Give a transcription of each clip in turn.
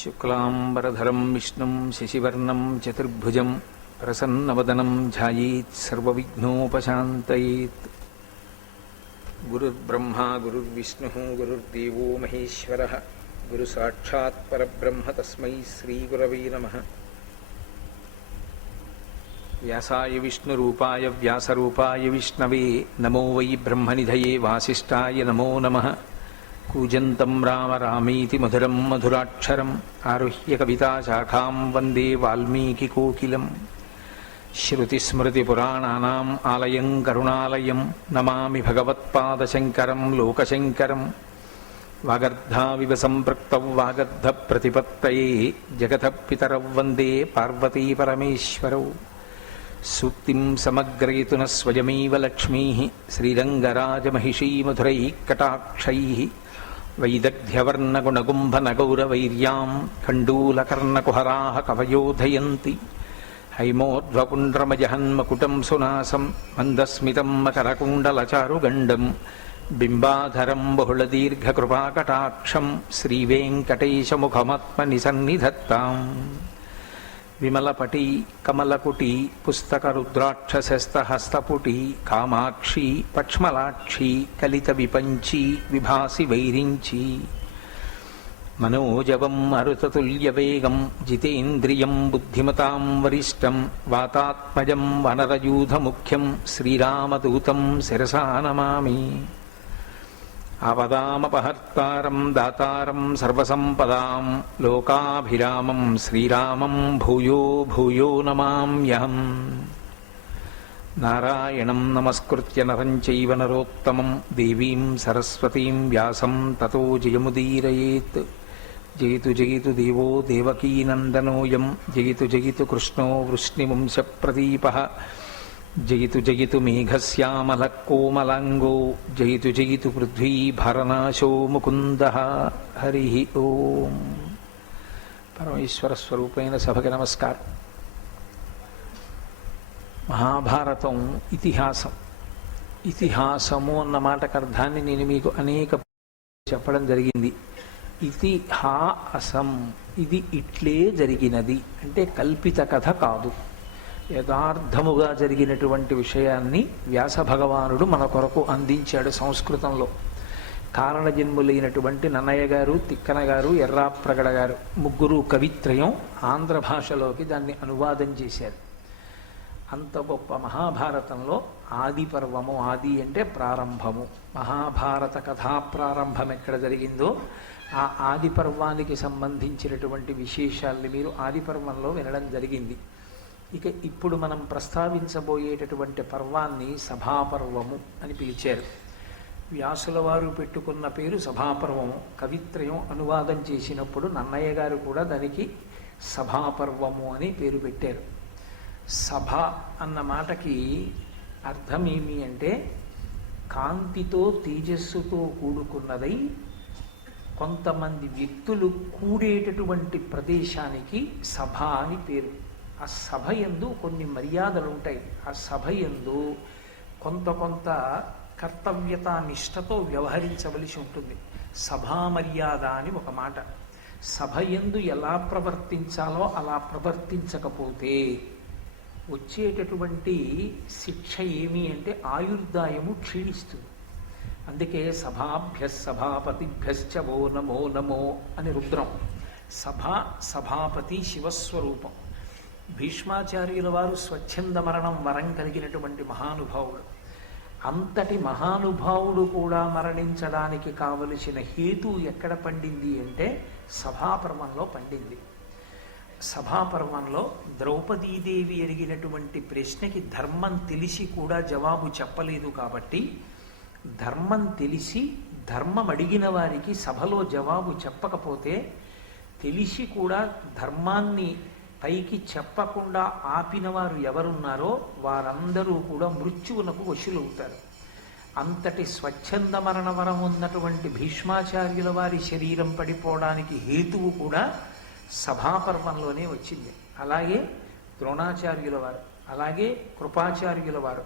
శుక్లాంబరధరం విష్ణుం శశివర్ణం చతుర్భుజం ప్రసన్నవదనం ధ్యాయేత్ సర్వవిఘ్నోపశాంతయేత్. గురుర్బ్రహ్మా గురుర్విష్ణుః గురుర్దేవో మహేశ్వరః గురుసాక్షాత్ పరబ్రహ్మ తస్మై శ్రీగురవే నమః. వ్యాసాయ విష్ణురూపాయ వ్యాసరూపాయ విష్ణవే నమో వై బ్రహ్మనిధయే వాసిష్ఠాయ నమో నమః. కూజంతం రామ రామీతి మధురం మధురాక్షరం ఆరుహ్య కవితాశాఖాం వందే వాల్మీకికోకిలం. శ్రుతిస్మృతిపురాణానాం ఆలయం కరుణాలయం నమామి భగవత్పాదశంకరం లోకశంకరం. వాగర్ధావివ సంపృక్తౌ వాగర్ధప్రతిపత్తయే జగతః పితరౌ వందే పార్వతీపరమేశ్వరౌ. సూక్తిం సమగ్రయతున స్వయమేవ లక్ష్మీః శ్రీరంగరాజమహిషీమధురైః కటాక్షైః. వైదగ్ధ్యవర్ణగుణగుంభనగౌరవైర్యాం ఖండూలకర్ణకుహరాः కవయోధయంతి. హైమోర్ధ్వపుండ్రమజహన్మకుటం సునాసం మందస్మితం మకరకుండలచారుగండం. బింబాధరం బహుళదీర్ఘకృపాకటాక్షం శ్రీవేంకటేశముఖమాత్మని సన్నిధత్తాం. విమలపటి కమలకుటి పుస్తకరుద్రాక్షశస్తహస్తపుటి కామాక్షి పక్ష్మలాక్షి కలిత విపంచి విభాసి వైరించి. మనోజవం మరుతతుల్యవేగం జితేంద్రియం బుద్ధిమతాం వరిష్టం వాతాత్మజం వనరయూధముఖ్యం శ్రీరామదూతం శిరసా నమామి. ఆపదామపహర్తారం దాతారం సర్వసంపదాం లోకాభిరామం శ్రీరామం భూయో భూయో నమామ్యహం. నారాయణం నమస్కృత్య నరం చైవ నరోత్తమం దేవీం సరస్వతీం వ్యాసం తతో జయముదీరయేత్. జయతు జయతు దేవో దేవకీనందనోయం జయతు జయతు కృష్ణో వృష్ణివంశప్రదీపః. జయతు జయతు మేఘశ్యామలః కోమలాంగో జయతు జయతు పృథ్వీభరనాశో ముకుందః. హరి ఓం. పరమేశ్వర స్వరూపైన సభకి నమస్కారం. మహాభారతం ఇతిహాసం. ఇతిహాసము అన్న మాటకు అర్థాన్ని నేను మీకు అనేక చెప్పడం జరిగింది. ఇతిహాసం ఇది ఇట్లే జరిగినది అంటే కల్పిత కథ కాదు, యథార్థముగా జరిగినటువంటి విషయాన్ని వ్యాస భగవానుడు మన కొరకు అందించాడు సంస్కృతంలో. కారణజన్ములైనటువంటి నన్నయ్య గారు, తిక్కన గారు, ఎర్రాప్రగడ గారు ముగ్గురు కవిత్రయం ఆంధ్ర భాషలోకి దాన్ని అనువాదం చేశారు. అంత గొప్ప మహాభారతంలో ఆది పర్వము, ఆది అంటే ప్రారంభము, మహాభారత కథా ప్రారంభం ఎక్కడ జరిగిందో ఆ ఆది పర్వానికి సంబంధించినటువంటి విశేషాల్ని మీరు ఆది పర్వంలో వినడం జరిగింది. ఇక ఇప్పుడు మనం ప్రస్తావించబోయేటటువంటి పర్వాన్ని సభాపర్వము అని పిలిచారు. వ్యాసుల వారు పెట్టుకున్న పేరు సభాపర్వము. కవిత్రయం అనువాదం చేసినప్పుడు నన్నయ్య గారు కూడా దానికి సభాపర్వము అని పేరు పెట్టారు. సభ అన్న మాటకి అర్థం ఏమి అంటే కాంతితో తేజస్సుతో కూడుకున్నదై కొంతమంది వ్యక్తులు కూడేటటువంటి ప్రదేశానికి సభ అని పేరు. ఆ సభ యందు కొన్ని మర్యాదలు ఉంటాయి. ఆ సభ యందు కొంత కర్తవ్యతా నిష్టతో వ్యవహరించవలసి ఉంటుంది. సభా మర్యాద అని ఒక మాట. సభ యందు ఎలా ప్రవర్తించాలో అలా ప్రవర్తించకపోతే వచ్చేటటువంటి శిక్ష ఏమి అంటే ఆయుర్దాయము క్షీణిస్తుంది. అందుకే సభాభ్య సభాపతిభ్యశ్చ వో నమో నమో అని రుద్రం. సభ సభాపతి శివస్వరూపం. భీష్మాచార్యుల వారు స్వచ్ఛంద మరణం వరం కలిగినటువంటి మహానుభావుడు. అంతటి మహానుభావుడు కూడా మరణించడానికి కావలసిన హేతు ఎక్కడ పండింది అంటే సభాపర్వంలో పండింది. సభాపర్వంలో ద్రౌపదీదేవి అడిగినటువంటి ప్రశ్నకి ధర్మం తెలిసి కూడా జవాబు చెప్పలేదు కాబట్టి ధర్మం తెలిసి ధర్మం అడిగిన వారికి సభలో జవాబు చెప్పకపోతే తెలిసి కూడా ధర్మాన్ని పైకి చెప్పకుండా ఆపిన వారు ఎవరున్నారో వారందరూ కూడా మృత్యువునకు వశులవుతారు. అంతటి స్వచ్ఛంద మరణ వరం ఉన్నటువంటి భీష్మాచార్యుల వారి శరీరం పడిపోవడానికి హేతువు కూడా సభాపర్వంలోనే వచ్చింది. అలాగే ద్రోణాచార్యుల వారు, అలాగే కృపాచార్యుల వారు,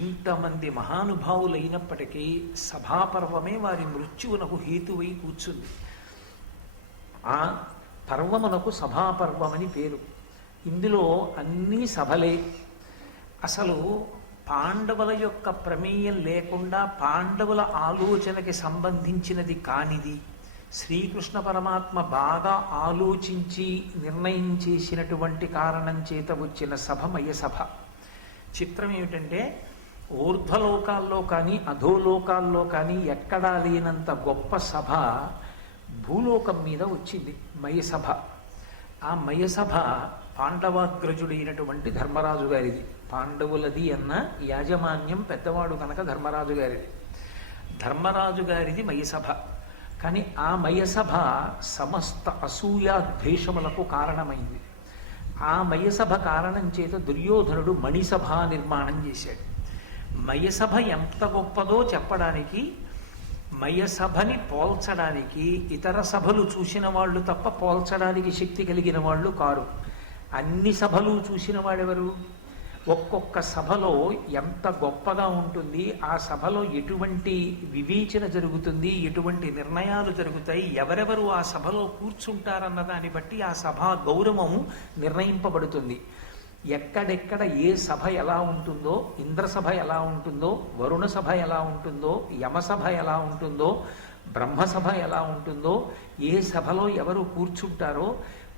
ఇంతమంది మహానుభావులైనప్పటికీ సభాపర్వమే వారి మృత్యువునకు హేతువై కూర్చుంది. పర్వమునకు సభాపర్వమని పేరు. ఇందులో అన్నీ సభలే. అసలు పాండవుల యొక్క ప్రమేయం లేకుండా పాండవుల ఆలోచనకి సంబంధించినది కానిది శ్రీకృష్ణ పరమాత్మ బాగా ఆలోచించి నిర్ణయం చేసినటువంటి కారణం చేత వచ్చిన సభ మయసభ. చిత్రం ఏమిటంటే ఊర్ధ్వలోకాల్లో కానీ అధోలోకాల్లో కానీ ఎక్కడా లేనంత గొప్ప సభ భూలోకం మీద వచ్చింది మయసభ. ఆ మయసభ పాండవాగ్రజుడైనటువంటి ధర్మరాజు గారిది. పాండవులది అన్న యాజమాన్యం పెద్దవాడు కనుక ధర్మరాజు గారిది. ధర్మరాజు గారిది మయసభ. కానీ ఆ మయసభ సమస్త అసూయాద్వేషములకు కారణమైంది. ఆ మయసభ కారణం చేత దుర్యోధనుడు మణిసభ నిర్మాణం చేశాడు. మయసభ ఎంత గొప్పదో చెప్పడానికి, మయసభని పోల్చడానికి ఇతర సభలు చూసిన వాళ్ళు తప్ప పోల్చడానికి శక్తి కలిగిన వాళ్ళు కారు. అన్ని సభలు చూసిన వాడెవరు? ఒక్కొక్క సభలో ఎంత గొప్పగా ఉంటుంది, ఆ సభలో ఎటువంటి వివేచన జరుగుతుంది, ఎటువంటి నిర్ణయాలు జరుగుతాయి, ఎవరెవరు ఆ సభలో కూర్చుంటారన్న దాన్ని బట్టి ఆ సభా గౌరవము నిర్ణయింపబడుతుంది. ఎక్కడెక్కడ ఏ సభ ఎలా ఉంటుందో, ఇంద్రసభ ఎలా ఉంటుందో, వరుణ సభ ఎలా ఉంటుందో, యమసభ ఎలా ఉంటుందో, బ్రహ్మసభ ఎలా ఉంటుందో, ఏ సభలో ఎవరు కూర్చుంటారో,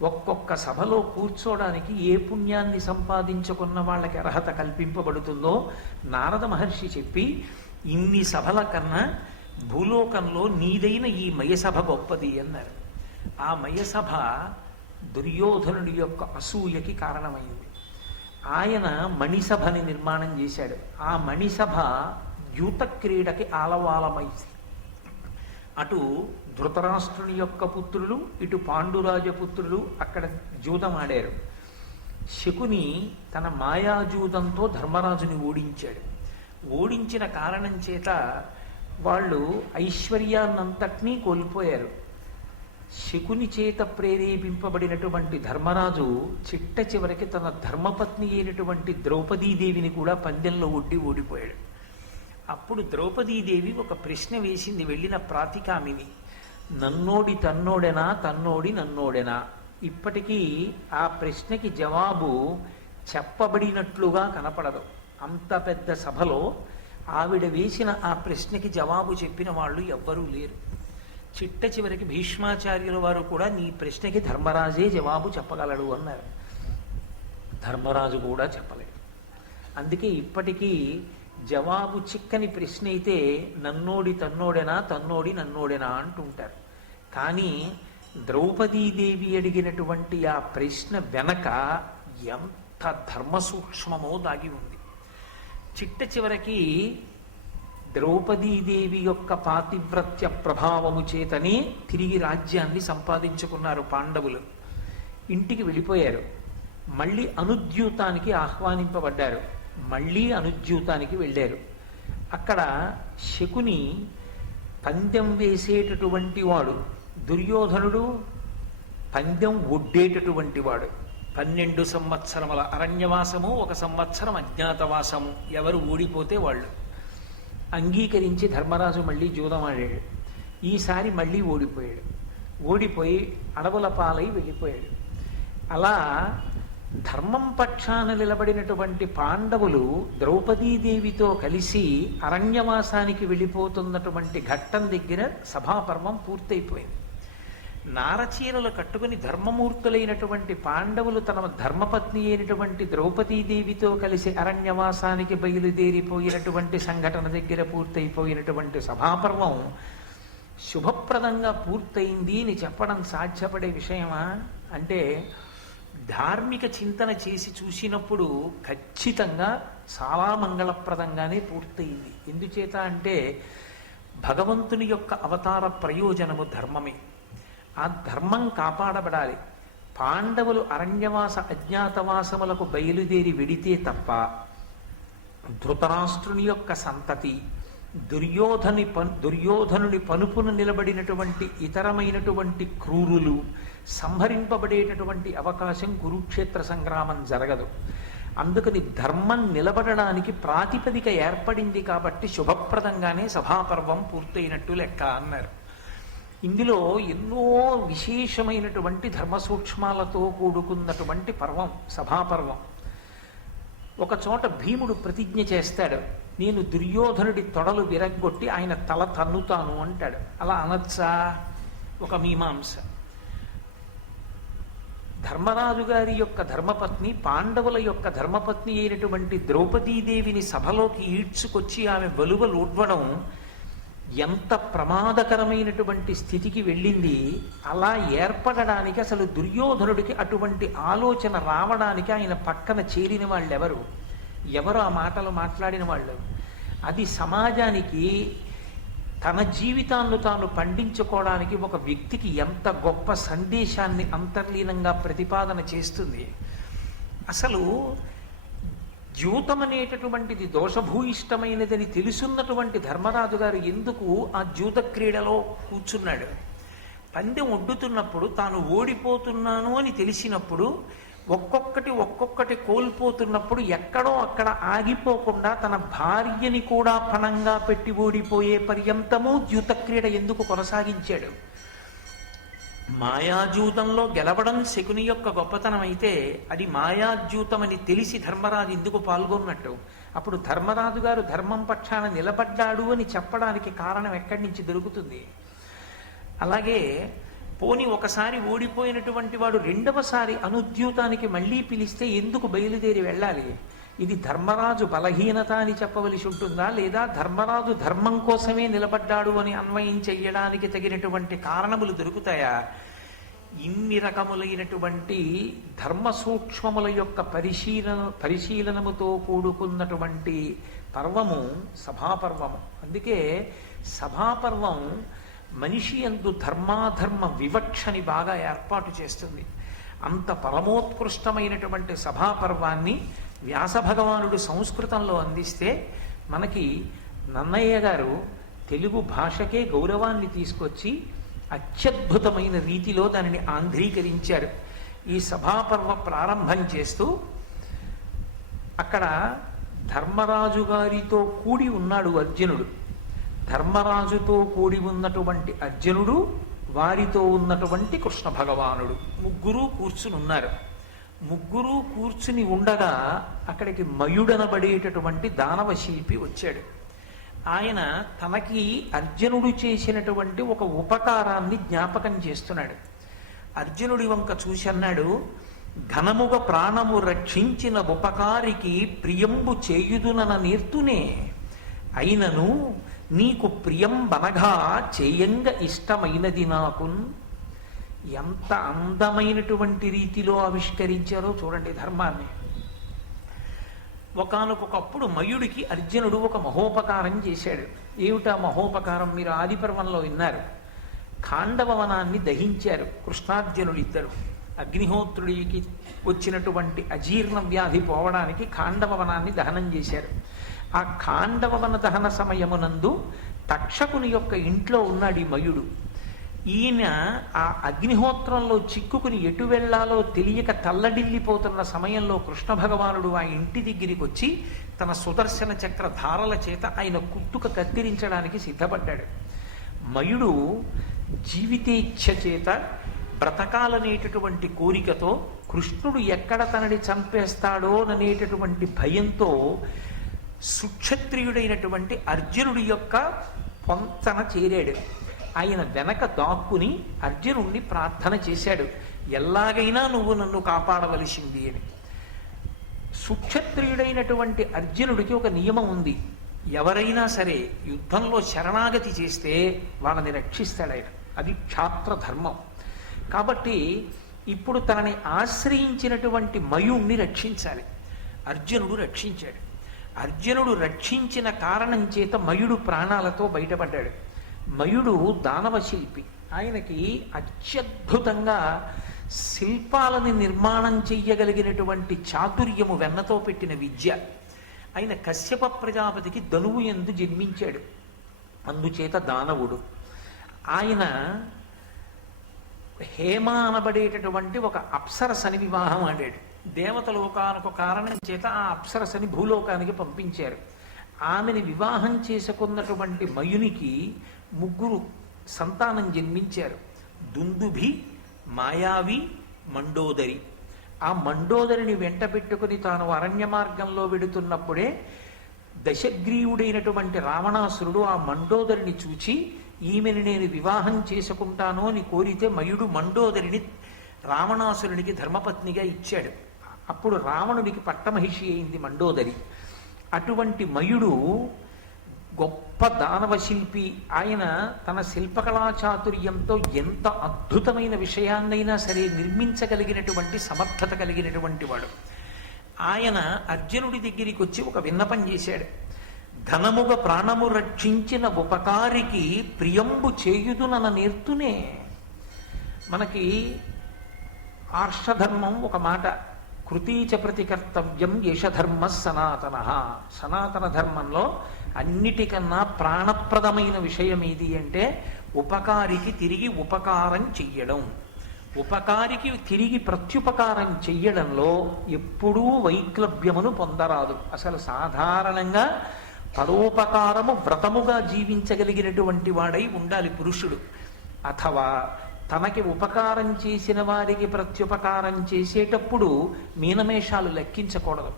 ఒక్కొక్క సభలో కూర్చోడానికి ఏ పుణ్యాన్ని సంపాదించుకున్న వాళ్ళకి అర్హత కల్పింపబడుతుందో నారద మహర్షి చెప్పి, ఇన్ని సభల కన్నా భూలోకంలో నీదైన ఈ మయసభ గొప్పది అన్నారు. ఆ మయసభ దుర్యోధనుడి యొక్క అసూయకి కారణమైంది. ఆయన మణిసభని నిర్మాణం చేశాడు. ఆ మణిసభ యూత క్రీడకి ఆలవాలమైంది. అటు ధృతరాష్ట్రుని యొక్క పుత్రులు, ఇటు పాండురాజపుత్రులు అక్కడ జూదం ఆడారు. శకుని తన మాయాజూదంతో ధర్మరాజుని ఓడించాడు. ఓడించిన కారణం చేత వాళ్ళు ఐశ్వర్యాన్నంతటినీ కోల్పోయారు. శకుని చేత ప్రేరేపింపబడినటువంటి ధర్మరాజు చిట్ట చివరికి తన ధర్మపత్ని అయినటువంటి ద్రౌపదీదేవిని కూడా పందెంలో ఒడ్డి ఓడిపోయాడు. అప్పుడు ద్రౌపదీదేవి ఒక ప్రశ్న వేసింది వెళ్ళిన ప్రాతికామిని, నన్నోడి తన్నోడెనా, తన్నోడి నన్నోడెనా? ఇప్పటికీ ఆ ప్రశ్నకి జవాబు చెప్పబడినట్లుగా కనపడదు. అంత పెద్ద సభలో ఆవిడ వేసిన ఆ ప్రశ్నకి జవాబు చెప్పిన వాళ్ళు ఎవ్వరూ లేరు. చిట్ట చివరికి భీష్మాచార్యుల వారు కూడా నీ ప్రశ్నకి ధర్మరాజే జవాబు చెప్పగలడు అన్నారు. ధర్మరాజు కూడా చెప్పలేడు. అందుకే ఇప్పటికీ జవాబు చిక్కని ప్రశ్న అయితే నన్నోడి తన్నోడెనా, తన్నోడి నన్నోడెనా అంటుంటారు. కానీ ద్రౌపదీదేవి అడిగినటువంటి ఆ ప్రశ్న వెనక ఎంత ధర్మ సూక్ష్మమో దాగి ఉంది. చిట్ట చివరికి ద్రౌపదీదేవి యొక్క పాతివ్రత్య ప్రభావము చేతనే తిరిగి రాజ్యాన్ని సంపాదించుకున్నారు పాండవులు. ఇంటికి వెళ్ళిపోయారు. మళ్ళీ అనుద్యూతానికి ఆహ్వానింపబడ్డారు. మళ్ళీ అనుద్యూతానికి వెళ్ళారు. అక్కడ శకుని పందెం వేసేటటువంటి వాడు, దుర్యోధనుడు పందెం ఒడ్డేటటువంటి వాడు. 12 సంవత్సరముల అరణ్యవాసము, 1 సంవత్సరం అజ్ఞాతవాసము. ఎవరు ఓడిపోతే వాళ్ళు. అంగీకరించి ధర్మరాజు మళ్ళీ జూదం ఆడాడు. ఈసారి మళ్ళీ ఓడిపోయాడు. ఓడిపోయి అడవుల పాలై వెళ్ళిపోయాడు. అలా ధర్మం పక్షాన నిలబడినటువంటి పాండవులు ద్రౌపదీదేవితో కలిసి అరణ్యవాసానికి వెళ్ళిపోతున్నటువంటి ఘట్టం దగ్గర సభాపర్వం పూర్తయిపోయింది. నారచీరలు కట్టుకుని ధర్మమూర్తులైనటువంటి పాండవులు తన ధర్మపత్ని అయినటువంటి ద్రౌపదీదేవితో కలిసి అరణ్యవాసానికి బయలుదేరిపోయినటువంటి సంఘటన దగ్గర పూర్తయిపోయినటువంటి సభాపర్వం శుభప్రదంగా పూర్తయింది అని చెప్పడం సాధ్యపడే విషయమా అంటే, ధార్మిక చింతన చేసి చూసినప్పుడు ఖచ్చితంగా చాలా మంగళప్రదంగానే పూర్తయింది. ఎందుచేత అంటే భగవంతుని యొక్క అవతార ప్రయోజనము ధర్మమే. ఆ ధర్మం కాపాడబడాలి. పాండవులు అరణ్యవాస అజ్ఞాతవాసములకు బయలుదేరి వెడితే తప్ప ధృతరాష్ట్రుని యొక్క సంతతి, దుర్యోధనుని పనుపును నిలబడినటువంటి ఇతరమైనటువంటి క్రూరులు సంహరింపబడేటటువంటి అవకాశం కురుక్షేత్ర సంగ్రామం జరగదు. అందుకని ధర్మం నిలబడడానికి ప్రాతిపదిక ఏర్పడింది కాబట్టి శుభప్రదంగానే సభాపర్వం పూర్తయినట్టు లెక్క అన్నారు. ఇందులో ఎన్నో విశేషమైనటువంటి ధర్మ సూక్ష్మాలతో కూడుకున్నటువంటి పర్వం సభాపర్వం. ఒక చోట భీముడు ప్రతిజ్ఞ చేస్తాడు, నేను దుర్యోధనుడి తొడలు విరగ్గొట్టి ఆయన తల తన్నుతాను అంటాడు. అలా అనొచ్చా? ఒక మీమాంస. ధర్మరాజు గారి యొక్క ధర్మపత్ని, పాండవుల యొక్క ధర్మపత్ని అయినటువంటి ద్రౌపదీదేవిని సభలోకి ఈడ్చుకొచ్చి ఆమె వలువలు ఊడ్వడం ఎంత ప్రమాదకరమైనటువంటి స్థితికి వెళ్ళింది. అలా ఏర్పడడానికి అసలు దుర్యోధనుడికి అటువంటి ఆలోచన రావడానికి ఆయన పక్కన చేరిన వాళ్ళెవరు? ఎవరు ఆ మాటలు మాట్లాడిన వాళ్ళు? అది సమాజానికి తన జీవితాన్ని తాను పండించుకోవడానికి ఒక వ్యక్తికి ఎంత గొప్ప సందేశాన్ని అంతర్లీనంగా ప్రతిపాదన చేస్తుంది. అసలు ద్యూతం అనేటటువంటిది దోషభూయిష్టమైనదని తెలుసున్నటువంటి ధర్మరాజు గారు ఎందుకు ఆ ద్యూత క్రీడలో కూర్చున్నాడు? పందెం ఒడ్డుతున్నప్పుడు తాను ఓడిపోతున్నాను అని తెలిసినప్పుడు ఒక్కొక్కటి కోల్పోతున్నప్పుడు ఎక్కడో అక్కడ ఆగిపోకుండా తన భార్యని కూడా పణంగా పెట్టి ఓడిపోయే పర్యంతము ద్యూత క్రీడ ఎందుకు కొనసాగించాడు? మాయాజూతంలో గెలవడం శకుని యొక్క గొప్పతనం అయితే అది మాయాజూతమని తెలిసి ధర్మరాజు ఎందుకు పాల్గొన్నట్టు? అప్పుడు ధర్మరాజు గారు ధర్మం పక్షాన నిలబడ్డాడు అని చెప్పడానికి కారణం ఎక్కడి నుంచి దొరుకుతుంది? అలాగే పోని ఒకసారి ఓడిపోయినటువంటి వాడు రెండవసారి అనుద్యూతానికి మళ్ళీ పిలిస్తే ఎందుకు బయలుదేరి వెళ్ళాలి? ఇది ధర్మరాజు బలహీనత అని చెప్పవలసి ఉంటుందా, లేదా ధర్మరాజు ధర్మం కోసమే నిలబడ్డాడు అని అన్వయం చెయ్యడానికి తగినటువంటి కారణములు దొరుకుతాయా? ఇన్ని రకములైనటువంటి ధర్మ సూక్ష్మముల యొక్క పరిశీలనముతో కూడుకున్నటువంటి పర్వము సభాపర్వము. అందుకే సభాపర్వం మనిషి యందు ధర్మాధర్మ వివక్షని బాగా ఏర్పాటు చేస్తుంది. అంత పరమోత్కృష్టమైనటువంటి సభాపర్వాన్ని వ్యాస భగవానుడు సంస్కృతంలో అందిస్తే మనకి నన్నయ్య గారు తెలుగు భాషకే గౌరవాన్ని తీసుకొచ్చి అత్యద్భుతమైన రీతిలో దానిని ఆంధ్రీకరించారు. ఈ సభాపర్వ ప్రారంభం చేస్తూ అక్కడ ధర్మరాజు గారితో కూడి ఉన్నాడు అర్జునుడు. ధర్మరాజుతో కూడి ఉన్నటువంటి అర్జునుడు, వారితో ఉన్నటువంటి కృష్ణ భగవానుడు ముగ్గురు కూర్చుని ఉన్నారు. ముగ్గురు కూర్చుని ఉండగా అక్కడికి మయుడనబడేటటువంటి దానవ శిల్పి వచ్చాడు. ఆయన తనకి అర్జునుడు చేసినటువంటి ఒక ఉపకారాన్ని జ్ఞాపకం చేస్తున్నాడు. అర్జునుడి వంక చూసి అన్నాడు, ఘనముగ ప్రాణము రక్షించిన ఉపకారికి ప్రియంబు చేయుదునన నేర్తునే, అయినను నీకు ప్రియం బనగా చేయంగ ఇష్టమైనది నాకున్. ఎంత అందమైనటువంటి రీతిలో ఆవిష్కరించారో చూడండి ధర్మాన్ని. ఒకానొకప్పుడు మయుడికి అర్జునుడు ఒక మహోపకారం చేశాడు. ఏమిటా మహోపకారం? మీరు ఆదిపర్వంలో విన్నారు. ఖాండవ వనాన్ని దహించారు కృష్ణార్జునుడు ఇద్దరు. అగ్నిహోత్రుడికి వచ్చినటువంటి అజీర్ణ వ్యాధి పోవడానికి ఖాండవ వనాన్ని దహనం చేశారు. ఆ ఖాండవ వన దహన సమయమునందు తక్షకుని యొక్క ఇంట్లో ఉన్నాడు ఈ మయుడు. ఈయన ఆ అగ్నిహోత్రంలో చిక్కుకుని ఎటు వెళ్లాలో తెలియక తల్లడిల్లిపోతున్న సమయంలో కృష్ణ భగవానుడు ఆ ఇంటి దగ్గరికి వచ్చి తన సుదర్శన చక్ర ధారల చేత ఆయన కుట్టుక కత్తిరించడానికి సిద్ధపడ్డాడు. మయుడు జీవితేచ్ఛ చేత బ్రతకాలనేటటువంటి కోరికతో కృష్ణుడు ఎక్కడ తనని చంపేస్తాడోననేటటువంటి భయంతో సుక్షత్రియుడైనటువంటి అర్జునుడి యొక్క పొంతన చేరాడు. ఆయన వెనక దాక్కుని అర్జునుణ్ణి ప్రార్థన చేశాడు, ఎలాగైనా నువ్వు నన్ను కాపాడవలసింది అని. సుక్షత్రియుడైనటువంటి అర్జునుడికి ఒక నియమం ఉంది. ఎవరైనా సరే యుద్ధంలో శరణాగతి చేస్తే వాళ్ళని రక్షిస్తాడు ఆయన. అది క్షాత్ర ధర్మం. కాబట్టి ఇప్పుడు తనని ఆశ్రయించినటువంటి మయుణ్ణి రక్షించాలి. అర్జునుడు రక్షించాడు. అర్జునుడు రక్షించిన కారణం చేత మయుడు ప్రాణాలతో బయటపడ్డాడు. మయుడు దానవ శిల్పి. ఆయనకి అత్యద్భుతంగా శిల్పాలని నిర్మాణం చెయ్యగలిగినటువంటి చాతుర్యము వెన్నతో పెట్టిన విద్య. ఆయన కశ్యప ప్రజాపతికి ధనువు యందు జన్మించాడు, అందుచేత దానవుడు. ఆయన హేమ అనబడేటటువంటి ఒక అప్సరసని వివాహం ఆడాడు. దేవతలు ఒకానొక కారణం చేత ఆ అప్సరసని భూలోకానికి పంపించారు. ఆమెని వివాహం చేసుకున్నటువంటి మయునికి ముగ్గురు సంతానం జన్మించారు. దుందుభి, మాయావి, మండోదరి. ఆ మండోదరిని వెంట పెట్టుకుని తాను అరణ్య మార్గంలో వెడుతున్నప్పుడే దశగ్రీవుడైనటువంటి రావణాసురుడు ఆ మండోదరిని చూచి ఈమెను నేను వివాహం చేసుకుంటాను అని కోరితే మయుడు మండోదరిని రావణాసురునికి ధర్మపత్నిగా ఇచ్చాడు. అప్పుడు రావణుడికి పట్టమహిషి అయింది మండోదరి. అటువంటి మయుడు గొప్ప దానవ శిల్పి. ఆయన తన శిల్పకళా చాతుర్యంతో ఎంత అద్భుతమైన విషయాన్నైనా సరే నిర్మించగలిగినటువంటి సమర్థత కలిగినటువంటి వాడు. ఆయన అర్జునుడి దగ్గరికి వచ్చి ఒక విన్నపం చేశాడు. ఘనముగ ప్రాణము రక్షించిన ఉపకారికి ప్రియంబు చేయుదునన నేర్తునే. మనకి ఆర్షధర్మం ఒక మాట, కృతీచ ప్రతికర్తవ్యం యశధర్మ సనాతన. సనాతన ధర్మంలో అన్నిటికన్నా ప్రాణప్రదమైన విషయం ఏది అంటే ఉపకారికి తిరిగి ఉపకారం చెయ్యడం. ఉపకారికి తిరిగి ప్రత్యుపకారం చెయ్యడంలో ఎప్పుడూ వైక్లభ్యమును పొందరాదు. అసలు సాధారణంగా పరోపకారము వ్రతముగా జీవించగలిగినటువంటి వాడై ఉండాలి పురుషుడు. అథవా తనకి ఉపకారం చేసిన వారికి ప్రత్యుపకారం చేసేటప్పుడు మీనమేషాలు లెక్కించకూడదు.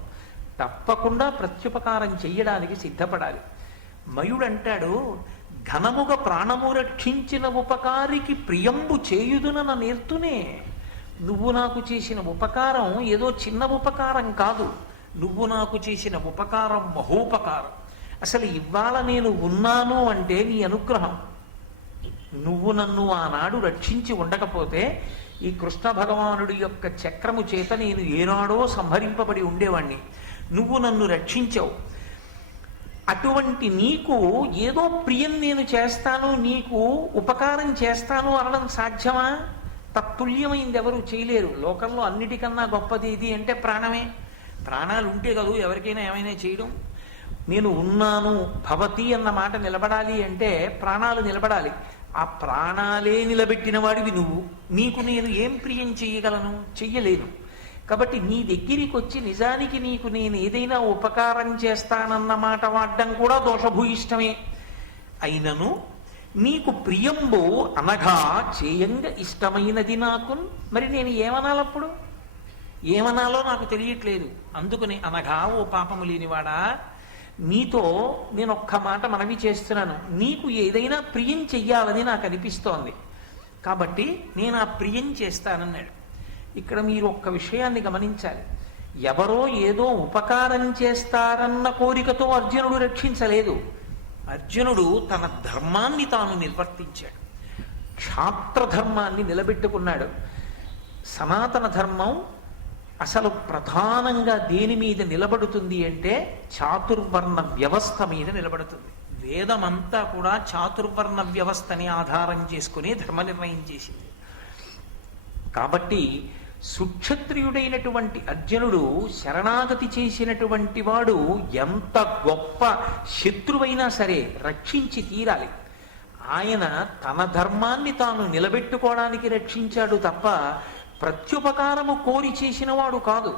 తప్పకుండా ప్రత్యుపకారం చెయ్యడానికి సిద్ధపడాలి. మయుడంటాడు, ఘనముగ ప్రాణము రక్షించిన ఉపకారికి ప్రియంబు చేయుదునన నేర్తునే. నువ్వు నాకు చేసిన ఉపకారం ఏదో చిన్న ఉపకారం కాదు, నువ్వు నాకు చేసిన ఉపకారం మహోపకారం. అసలు ఇవాళ నేను ఉన్నాను అంటే నీ అనుగ్రహం. నువ్వు నన్ను ఆనాడు రక్షించి ఉండకపోతే ఈ కృష్ణ భగవానుడి యొక్క చక్రము చేత నేను ఏనాడో సంహరింపబడి ఉండేవాణ్ణి. నువ్వు నన్ను రక్షించావు. అటువంటి నీకు ఏదో ప్రియం నేను చేస్తాను, నీకు ఉపకారం చేస్తాను అనడం సాధ్యమా? తత్తుల్యమైంది ఎవరు చేయలేరు. లోకంలో అన్నిటికన్నా గొప్పది ఇది అంటే ప్రాణమే. ప్రాణాలు ఉంటే కదూ ఎవరికైనా ఏమైనా చేయడం. నేను ఉన్నాను భవతి అన్న మాట నిలబడాలి అంటే ప్రాణాలు నిలబడాలి. ఆ ప్రాణాలే నిలబెట్టిన వాడివి నువ్వు. నీకు నేను ఏం ప్రియం చెయ్యగలను? చెయ్యలేను. కాబట్టి నీ దగ్గరికి వచ్చి నిజానికి నీకు నేను ఏదైనా ఉపకారం చేస్తానన్న మాట వాడడం కూడా దోషభూయిష్టమే. అయినను నీకు ప్రియంబు అనగా చేయంగ ఇష్టమైనది నాకు. మరి నేను ఏమనాలప్పుడు? ఏమనాలో నాకు తెలియట్లేదు. అందుకని అనగా ఓ పాపము లేనివాడా, నీతో నేను ఒక్క మాట మనవి చేస్తున్నాను. నీకు ఏదైనా ప్రియం చెయ్యాలని నాకు అనిపిస్తోంది కాబట్టి నేను ఆ ప్రియం చేస్తానన్నాడు. ఇక్కడ మీరు ఒక్క విషయాన్ని గమనించాలి. ఎవరో ఏదో ఉపకారం చేస్తారన్న కోరికతో అర్జునుడు రక్షించలేదు. అర్జునుడు తన ధర్మాన్ని తాను నిర్వర్తించాడు. క్షాత్రధర్మాన్ని నిలబెట్టుకున్నాడు. సనాతన ధర్మం అసలు ప్రధానంగా దేని మీద నిలబడుతుంది అంటే చాతుర్వర్ణ వ్యవస్థ మీద నిలబడుతుంది. వేదమంతా కూడా చాతుర్వర్ణ వ్యవస్థని ఆధారం చేసుకుని ధర్మ నిర్ణయం చేసింది. కాబట్టి సుక్షత్రియుడైనటువంటి అర్జునుడు శరణాగతి చేసినటువంటి వాడు ఎంత గొప్ప శత్రువైనా సరే రక్షించి తీరాలి. ఆయన తన ధర్మాన్ని తాను నిలబెట్టుకోవడానికి రక్షించాడు తప్ప ప్రత్యుపకారము కోరి చేసిన వాడు కాదు.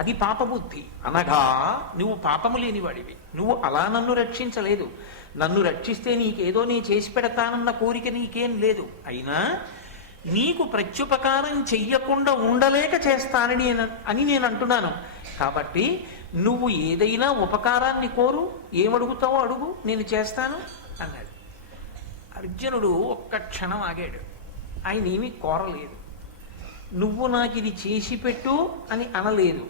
అది పాపబుద్ధి. అనగా నువ్వు పాపము లేనివాడివి. నువ్వు అలా నన్ను రక్షించలేదు. నన్ను రక్షిస్తే నీకేదో నీ చేసి పెడతానన్న కోరిక నీకేం లేదు. అయినా నీకు ప్రత్యుపకారం చెయ్యకుండా ఉండలేక చేస్తానని నేను అంటున్నాను. కాబట్టి నువ్వు ఏదైనా ఉపకారాన్ని కోరు, ఏమడుగుతావో అడుగు, నేను చేస్తాను అన్నాడు. అర్జునుడు ఒక్క క్షణం ఆగాడు. ఆయన ఏమీ కోరలేదు. నువ్వు నాకు ఇది చేసి పెట్టు అని అనలేదు.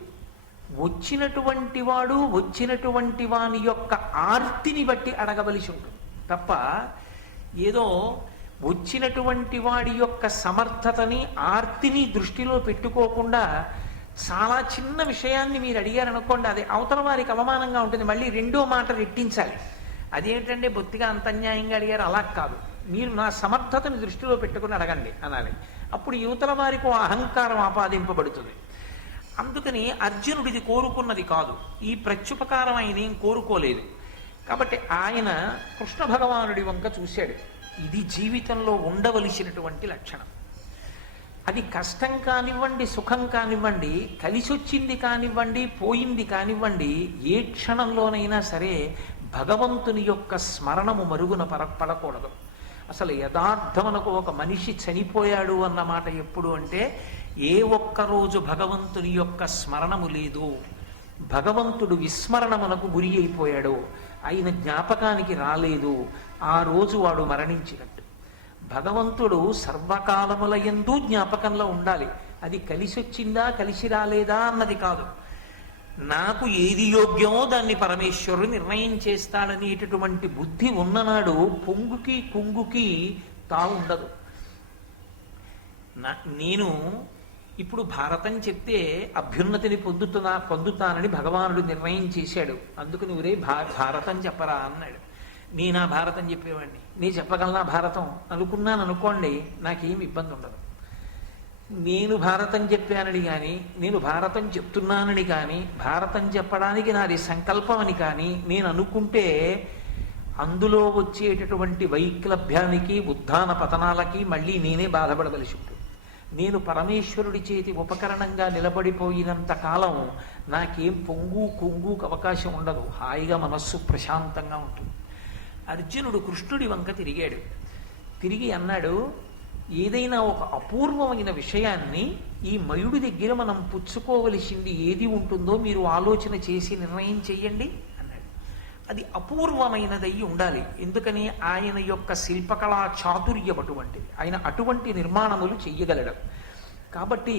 వచ్చినటువంటి వాడు వచ్చినటువంటి వాని యొక్క ఆర్తిని బట్టి అడగవలసి ఉంటుంది తప్ప ఏదో వచ్చినటువంటి వాడి యొక్క సమర్థతని ఆర్తిని దృష్టిలో పెట్టుకోకుండా చాలా చిన్న విషయాన్ని మీరు అడిగారనుకోండి, అది అవతల వారికి అవమానంగా ఉంటుంది. మళ్ళీ రెండో మాట రెట్టించాలి. అదేంటంటే బొత్తిగా అంత అన్యాయంగా అడిగారు. అలా కాదు, మీరు నా సమర్థతని దృష్టిలో పెట్టుకుని అడగండి అనాలి. అప్పుడు యువతల వారికి అహంకారం ఆపాదింపబడుతుంది. అందుకని అర్జునుడిది కోరుకున్నది కాదు, ఈ ప్రత్యుపకారం ఆయన ఏం కోరుకోలేదు. కాబట్టి ఆయన కృష్ణ భగవానుడి వంక చూశాడు. ఇది జీవితంలో ఉండవలసినటువంటి లక్షణం. అది కష్టం కానివ్వండి, సుఖం కానివ్వండి, కలిసొచ్చింది కానివ్వండి, పోయింది కానివ్వండి, ఏ క్షణంలోనైనా సరే భగవంతుని యొక్క స్మరణము మరుగున పడకూడదు. అసలు యథార్థమునకు ఒక మనిషి చనిపోయాడు అన్నమాట ఎప్పుడు అంటే, ఏ ఒక్క రోజు భగవంతుని యొక్క స్మరణము లేదు, భగవంతుడు విస్మరణమునకు గురి అయిపోయాడు, ఆయన జ్ఞాపకానికి రాలేదు, ఆ రోజు వాడు మరణించినట్టు. భగవంతుడు సర్వకాలముల యందు జ్ఞాపకంలో ఉండాలి. అది కలిసి వచ్చిందా కలిసి రాలేదా అన్నది కాదు. నాకు ఏది యోగ్యమో దాన్ని పరమేశ్వరుడు నిర్ణయం చేస్తాడనేటటువంటి బుద్ధి ఉన్ననాడు పొంగుకి కుంగుకి తావుండదు. నేను ఇప్పుడు భారతం చెప్తే అభ్యున్నతిని పొందుతానని భగవానుడు నిర్ణయం చేశాడు. అందుకు నువ్వురే భారతం చెప్పరా అన్నాడు. నేను ఆ భారతం చెప్పేవాడిని, నేను చెప్పగలనా భారతం అనుకున్నాను అనుకోండి, నాకేం ఇబ్బంది ఉండదు. నేను భారతం చెప్పానని కానీ, నేను భారతం చెప్తున్నానని కానీ, భారతం చెప్పడానికి నాది సంకల్పం అని కానీ నేను అనుకుంటే అందులో వచ్చేటటువంటి వైక్లభ్యానికి ఉత్థాన పతనాలకి మళ్ళీ నేనే బాధపడవలసి ఉంటుంది. నేను పరమేశ్వరుడి చేతి ఉపకరణంగా నిలబడిపోయినంత కాలం నాకేం పొంగు కొంగుకు అవకాశం ఉండదు. హాయిగా మనస్సు ప్రశాంతంగా ఉంటుంది. అర్జునుడు కృష్ణుడి వంక తిరిగాడు. తిరిగి అన్నాడు, ఏదైనా ఒక అపూర్వమైన విషయాన్ని ఈ మయుడి దగ్గర మనం పుచ్చుకోవలసింది ఏది ఉంటుందో మీరు ఆలోచన చేసి నిర్ణయం చెయ్యండి అన్నాడు. అది అపూర్వమైనదయ్యి ఉండాలి. ఎందుకని ఆయన యొక్క శిల్పకళా చాతుర్యం అటువంటిది. ఆయన అటువంటి నిర్మాణములు చెయ్యగలడు. కాబట్టి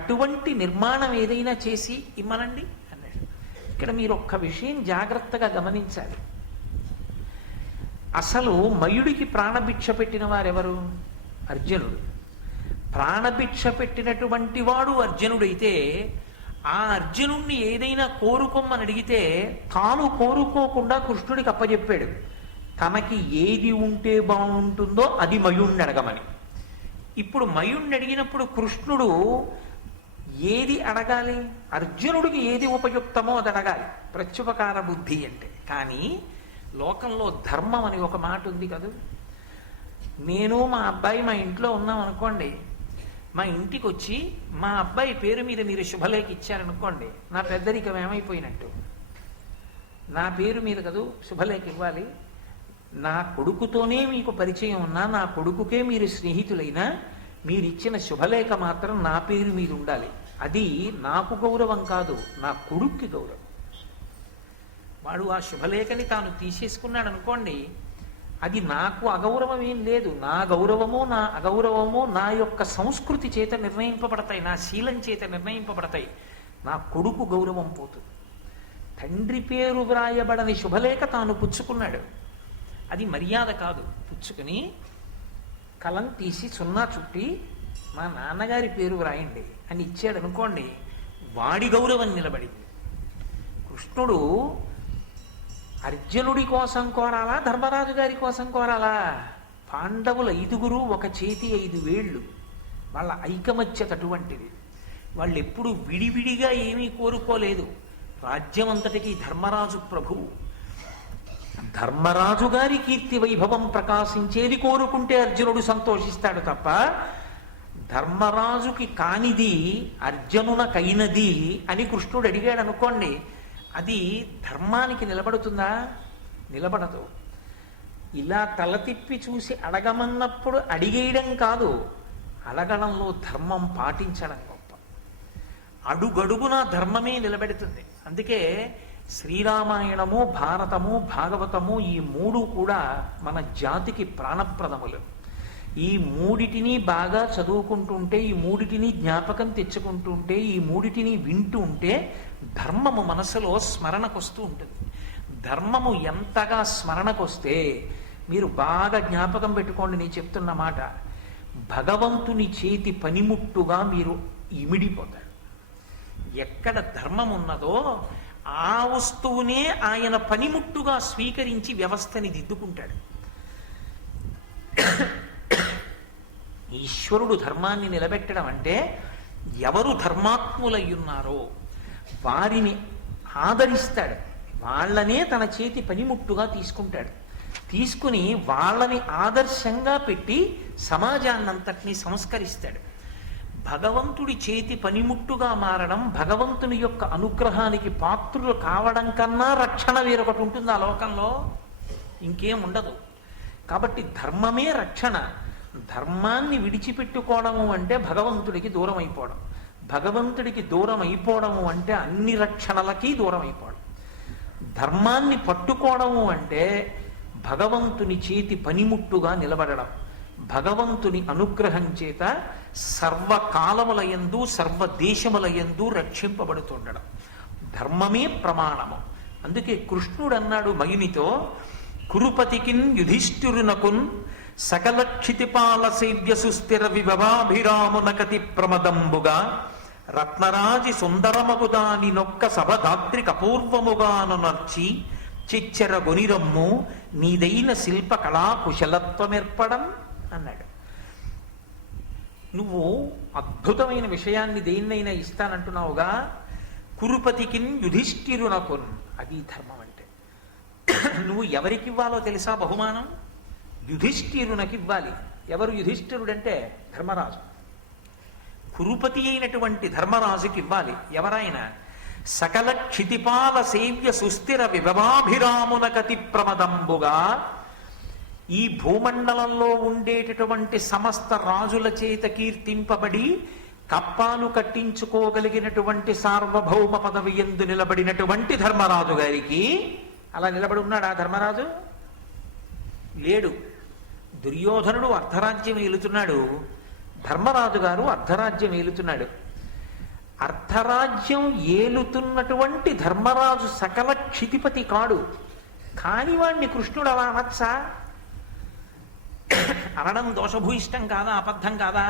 అటువంటి నిర్మాణం ఏదైనా చేసి ఇమ్మనండి అన్నాడు. ఇక్కడ మీరు ఒక్క విషయం జాగ్రత్తగా గమనించాలి. అసలు మయుడికి ప్రాణభిక్ష పెట్టిన వారెవరు? అర్జునుడు. ప్రాణభిక్ష పెట్టినటువంటి వాడు అర్జునుడైతే ఆ అర్జునుణ్ణి ఏదైనా కోరుకోమని అడిగితే తాను కోరుకోకుండా కృష్ణుడికి అప్పచెప్పాడు. తనకి ఏది ఉంటే బాగుంటుందో అది మయుణ్ణి అడగమని. ఇప్పుడు మయుణ్ణి అడిగినప్పుడు కృష్ణుడు ఏది అడగాలి? అర్జునుడికి ఏది ఉపయుక్తమో అది అడగాలి, ప్రత్యుపకార బుద్ధి అంటే. కానీ లోకంలో ధర్మం అని ఒక మాట ఉంది కదా. నేను మా అబ్బాయి మా ఇంట్లో ఉన్నాం అనుకోండి, మా ఇంటికి వచ్చి మా అబ్బాయి పేరు మీద మీరు శుభలేఖ ఇచ్చారనుకోండి, నా పెద్దరికం ఏమైపోయినట్టు? నా పేరు మీద కదూ శుభలేఖ ఇవ్వాలి. నా కొడుకుతోనే మీకు పరిచయం ఉన్నా, నా కొడుకుకే మీరు స్నేహితులైనా, మీరు ఇచ్చిన శుభలేఖ మాత్రం నా పేరు మీద ఉండాలి. అది నాకు గౌరవం కాదు, నా కొడుక్కి గౌరవం. వాడు ఆ శుభలేఖని తాను తీసేసుకున్నాడు అనుకోండి, అది నాకు అగౌరవం ఏం లేదు. నా గౌరవము నా అగౌరవము నా యొక్క సంస్కృతి చేత నిర్ణయింపబడతాయి, నా శీలం చేత నిర్ణయింపబడతాయి. నా కొడుకు గౌరవం పోతుంది. తండ్రి పేరు వ్రాయబడని శుభలేఖ తాను పుచ్చుకున్నాడు, అది మర్యాద కాదు. పుచ్చుకుని కలం తీసి సున్నా చుట్టి మా నాన్నగారి పేరు వ్రాయండి అని ఇచ్చాడు అనుకోండి, వాడి గౌరవం నిలబడింది. కృష్ణుడు అర్జునుడి కోసం కోరాలా, ధర్మరాజు గారి కోసం కోరాలా? పాండవుల 5 ఒక చేతి 5 వేళ్ళు, వాళ్ళ ఐకమత్యత అటువంటిది. వాళ్ళు ఎప్పుడు విడివిడిగా ఏమీ కోరుకోలేదు. రాజ్యం అంతటికి ధర్మరాజు ప్రభువు. ధర్మరాజు గారి కీర్తి వైభవం ప్రకాశించేది కోరుకుంటే అర్జునుడు సంతోషిస్తాడు తప్ప, ధర్మరాజుకి కానిది అర్జునునకైనది అని కృష్ణుడు అడిగాడు అనుకోండి, అది ధర్మానికి నిలబడుతుందా? నిలబడదు. ఇలా తల తిప్పి చూసి అడగమన్నప్పుడు అడిగేయడం కాదు, అడగడంలో ధర్మం పాటించడం గొప్ప. అడుగడుగున ధర్మమే నిలబెడుతుంది. అందుకే శ్రీరామాయణము, భారతము, భాగవతము ఈ 3 కూడా మన జాతికి ప్రాణప్రదములు. ఈ 3టిని బాగా చదువుకుంటుంటే, ఈ 3టిని జ్ఞాపకం తెచ్చుకుంటుంటే, ఈ 3టిని వింటూ ఉంటే ధర్మము మనసులో స్మరణకొస్తూ ఉంటుంది. ధర్మము ఎంతగా స్మరణకొస్తే మీరు బాగా జ్ఞాపకం పెట్టుకోండి, నేను చెప్తున్న మాట, భగవంతుని చేతి పనిముట్టుగా మీరు ఇమిడిపోతారు. ఎక్కడ ధర్మం ఉన్నదో ఆ వస్తువునే ఆయన పనిముట్టుగా స్వీకరించి వ్యవస్థని దిద్దుకుంటాడు. ఈశ్వరుడు ధర్మాన్ని నిలబెట్టడం అంటే ఎవరు ధర్మాత్ములయ్యున్నారో వారిని ఆదరిస్తాడు, వాళ్ళనే తన చేతి పనిముట్టుగా తీసుకుంటాడు. తీసుకుని వాళ్ళని ఆదర్శంగా పెట్టి సమాజాన్నంతటినీ సంస్కరిస్తాడు. భగవంతుడి చేతి పనిముట్టుగా మారడం, భగవంతుని యొక్క అనుగ్రహానికి పాత్రులు కావడం కన్నా రక్షణ వేరొకటి ఉంటుంది ఆ లోకంలో, ఇంకేం ఉండదు. కాబట్టి ధర్మమే రక్షణ. ధర్మాన్ని విడిచిపెట్టుకోవడము అంటే భగవంతుడికి దూరం అయిపోవడం. భగవంతుడికి దూరం అయిపోవడము అంటే అన్ని రక్షణలకి దూరం అయిపోవడం. ధర్మాన్ని పట్టుకోవడము అంటే భగవంతుని చేతి పనిముట్టుగా నిలబడడం. భగవంతుని అనుగ్రహం చేత సర్వకాలములయందు సర్వదేశములయందు రక్షింపబడుతుండడం. ధర్మమే ప్రమాణము. అందుకే కృష్ణుడు అన్నాడు మయునితో, కురుపతికిన్ యుధిష్ఠిరునకున్ సకల క్షితిపాల సేవ్య సుస్థిర విభవాభిరామునకతి ప్రమదంబుగా రత్నరాజి సుందరమగుదాని నొక్క సభధాత్రి కపూర్వముగాను నర్చి చిచ్చెర గొనిరమ్ము నీదైన శిల్ప కళా కుశలత్వమేర్పడం అన్నాడు. నువ్వు అద్భుతమైన విషయాన్ని దేన్నైనా ఇస్తానంటున్నావుగా, కురుపతికిన్ యుధిష్ఠిరునకున్, అది ధర్మం అంటే. నువ్వు ఎవరికి ఇవ్వాలో తెలుసా బహుమానం? యుధిష్ఠిరునకి ఇవ్వాలి. ఎవరు యుధిష్ఠిరుడంటే? ధర్మరాజు. కురుపతి అయినటువంటి ధర్మరాజుకి ఇవ్వాలి. ఎవరైనా సకల క్షితిపాల సేవ్య సుస్థిర విభవాభిరామునకతి ప్రమదంబుగా, ఈ భూమండలంలో ఉండేటటువంటి సమస్త రాజుల చేత కీర్తింపబడి కప్పాలు కట్టించుకోగలిగినటువంటి సార్వభౌమ పదవి యందు నిలబడినటువంటి ధర్మరాజు గారికి. అలా నిలబడి ఉన్నాడు ఆ ధర్మరాజు? లేడు. దుర్యోధనుడు అర్ధరాజ్యం ఏలుతున్నాడు, ధర్మరాజు గారు అర్ధరాజ్యం ఏలుతున్నాడు. అర్ధరాజ్యం ఏలుతున్నటువంటి ధర్మరాజు సకల క్షితిపతి కాడు. కాని వాణ్ణి కృష్ణుడు అలా అనొచ్చా? అనడం దోషభూయిష్టం కాదా? అబద్ధం కాదా?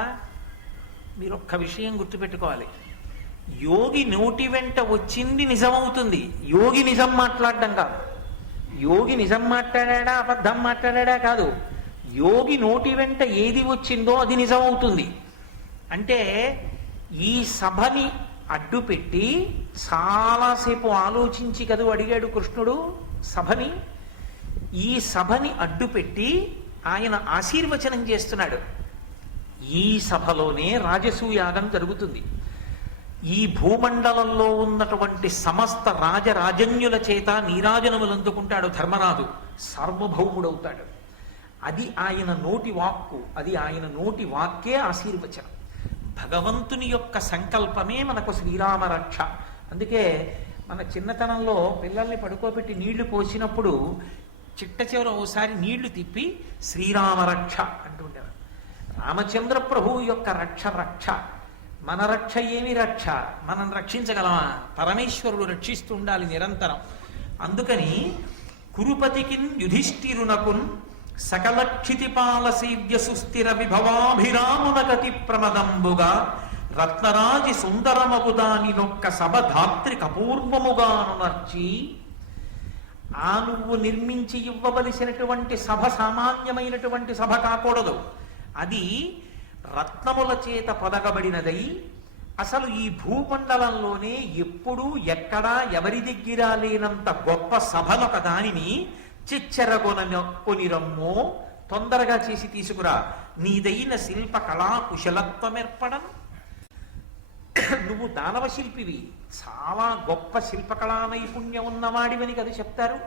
మీరు ఒక్క విషయం గుర్తుపెట్టుకోవాలి. యోగి నోటి వెంట వచ్చింది నిజమవుతుంది. యోగి నిజం మాట్లాడడం కాదు. యోగి నిజం మాట్లాడా అబద్ధం మాట్లాడా కాదు. యోగి నోటి వెంట ఏది వచ్చిందో అది నిజమవుతుంది. అంటే ఈ సభని అడ్డుపెట్టి చాలాసేపు ఆలోచించి కదూ అడిగాడు కృష్ణుడు సభని. ఈ సభని అడ్డుపెట్టి ఆయన ఆశీర్వచనం చేస్తున్నాడు. ఈ సభలోనే రాజసూయాగం జరుగుతుంది. ఈ భూమండలంలో ఉన్నటువంటి సమస్త రాజరాజన్యుల చేత నీరాజనములు అందుకుంటాడు ధర్మరాజు, సార్వభౌముడవుతాడు. అది ఆయన నోటి వాక్కు, అది ఆయన నోటి వాక్కే ఆశీర్వచనం. భగవంతుని యొక్క సంకల్పమే మనకు శ్రీరామ రక్ష. అందుకే మన చిన్నతనంలో పిల్లల్ని పడుకోబెట్టి నీళ్లు పోసినప్పుడు చిట్ట చివర ఓసారి నీళ్లు తిప్పి శ్రీరామ రక్ష అంటుండేవారు. రామచంద్ర ప్రభువు యొక్క రక్ష రక్ష. మన రక్ష ఏమి రక్ష? మనం రక్షించగలమా? పరమేశ్వరుడు రక్షిస్తూ ఉండాలి నిరంతరం. అందుకని కురుపతికిన్ యుధిష్ఠిరునకున్ సకల క్షితిపాల సేవ్య సుస్థిర విభవాభిరామునకతి ప్రమదంబుగా రత్నరాజి సుందరమగుదాని నొక్క సభ ధాత్రి కపూర్వముగాను నర్చి. ఆ నువ్వు నిర్మించి ఇవ్వవలసినటువంటి సభ సామాన్యమైనటువంటి సభ కాకూడదు. అది రత్నముల చేత పొదగబడినదై అసలు ఈ భూమండలంలోనే ఎప్పుడూ ఎక్కడా ఎవరి దగ్గర లేనంత గొప్ప సభనొక దానిని కొనిరమ్మో, తొందరగా చేసి తీసుకురా. నీదైన శిల్ప కళా కుశలత్వమేర్పడం. నువ్వు దానవ శిల్పివి, చాలా గొప్ప శిల్పకళా నైపుణ్యం ఉన్నవాడివని కదా చెప్తారు.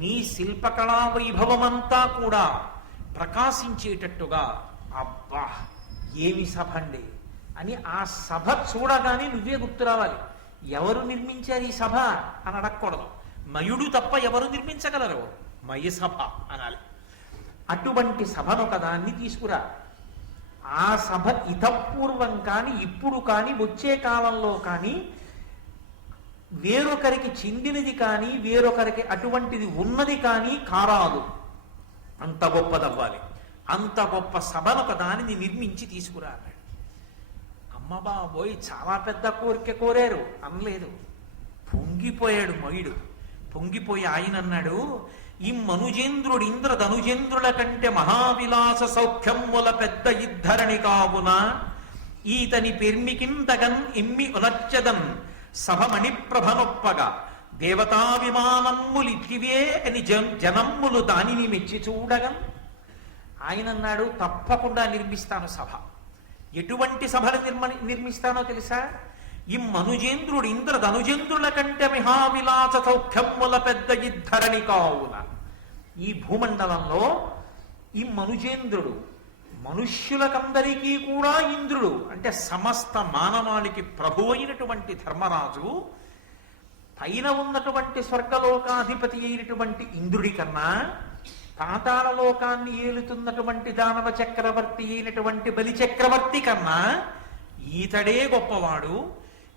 నీ శిల్పకళా వైభవమంతా కూడా ప్రకాశించేటట్టుగా, అబ్బా ఏమి సభ అండి అని ఆ సభ చూడగానే నువ్వే గుర్తు రావాలి. ఎవరు నిర్మించారు ఈ సభ అని అడగకూడదు. మయుడు తప్ప ఎవరు నిర్మించగలరు? మయ సభ అనాలి. అటువంటి సభను ఒకదాన్ని తీసుకురా. ఆ సభ ఇతపూర్వం కానీ ఇప్పుడు కానీ వచ్చే కాలంలో కానీ వేరొకరికి చెందినది కానీ వేరొకరికి అటువంటిది ఉన్నది కానీ కారాదు. అంత గొప్పదవ్వాలి. అంత గొప్ప సభను ఒక దానిని నిర్మించి తీసుకురా అన్నాడు. అమ్మ బాబోయ్ చాలా పెద్ద కోరిక కోరారు అనలేదు. పొంగిపోయాడు మయుడు. పొంగిపోయి ఆయన అన్నాడు, ఈ మనుజేంద్రుడు ఇంద్ర ధనుజేంద్రుల కంటే మహావిలాస సౌఖ్యముల పెద్ద ఇద్ధరణి కావున ఈతని పెర్మికింతగన్ ఇమ్మి ఉనర్చదన్ సభమణి ప్రభనొప్పగా దేవతా విమానమ్ములిట్టివే అని జనమ్ములు దానిని మెచ్చి చూడగన్. ఆయన అన్నాడు, తప్పకుండా నిర్మిస్తాను సభ. ఎటువంటి సభలు నిర్మిస్తానో తెలుసా? ఈ మనుజేంద్రుడు ఇంద్ర ధనుజేంద్రుల కంటే మహావిలాస సౌఖ్యముల పెద్ద ఇద్ధరణి కావున ఈ భూమండలంలో ఈ మనుజేంద్రుడు మనుష్యులకందరికీ కూడా ఇంద్రుడు, అంటే సమస్త మానవాళికి ప్రభు అయినటువంటి ధర్మరాజు పైన ఉన్నటువంటి స్వర్గలోకాధిపతి అయినటువంటి ఇంద్రుడి కన్నా పాతాళలోకాన్ని ఏలుతున్నటువంటి దానవ చక్రవర్తి అయినటువంటి బలి చక్రవర్తి కన్నా ఈతడే గొప్పవాడు.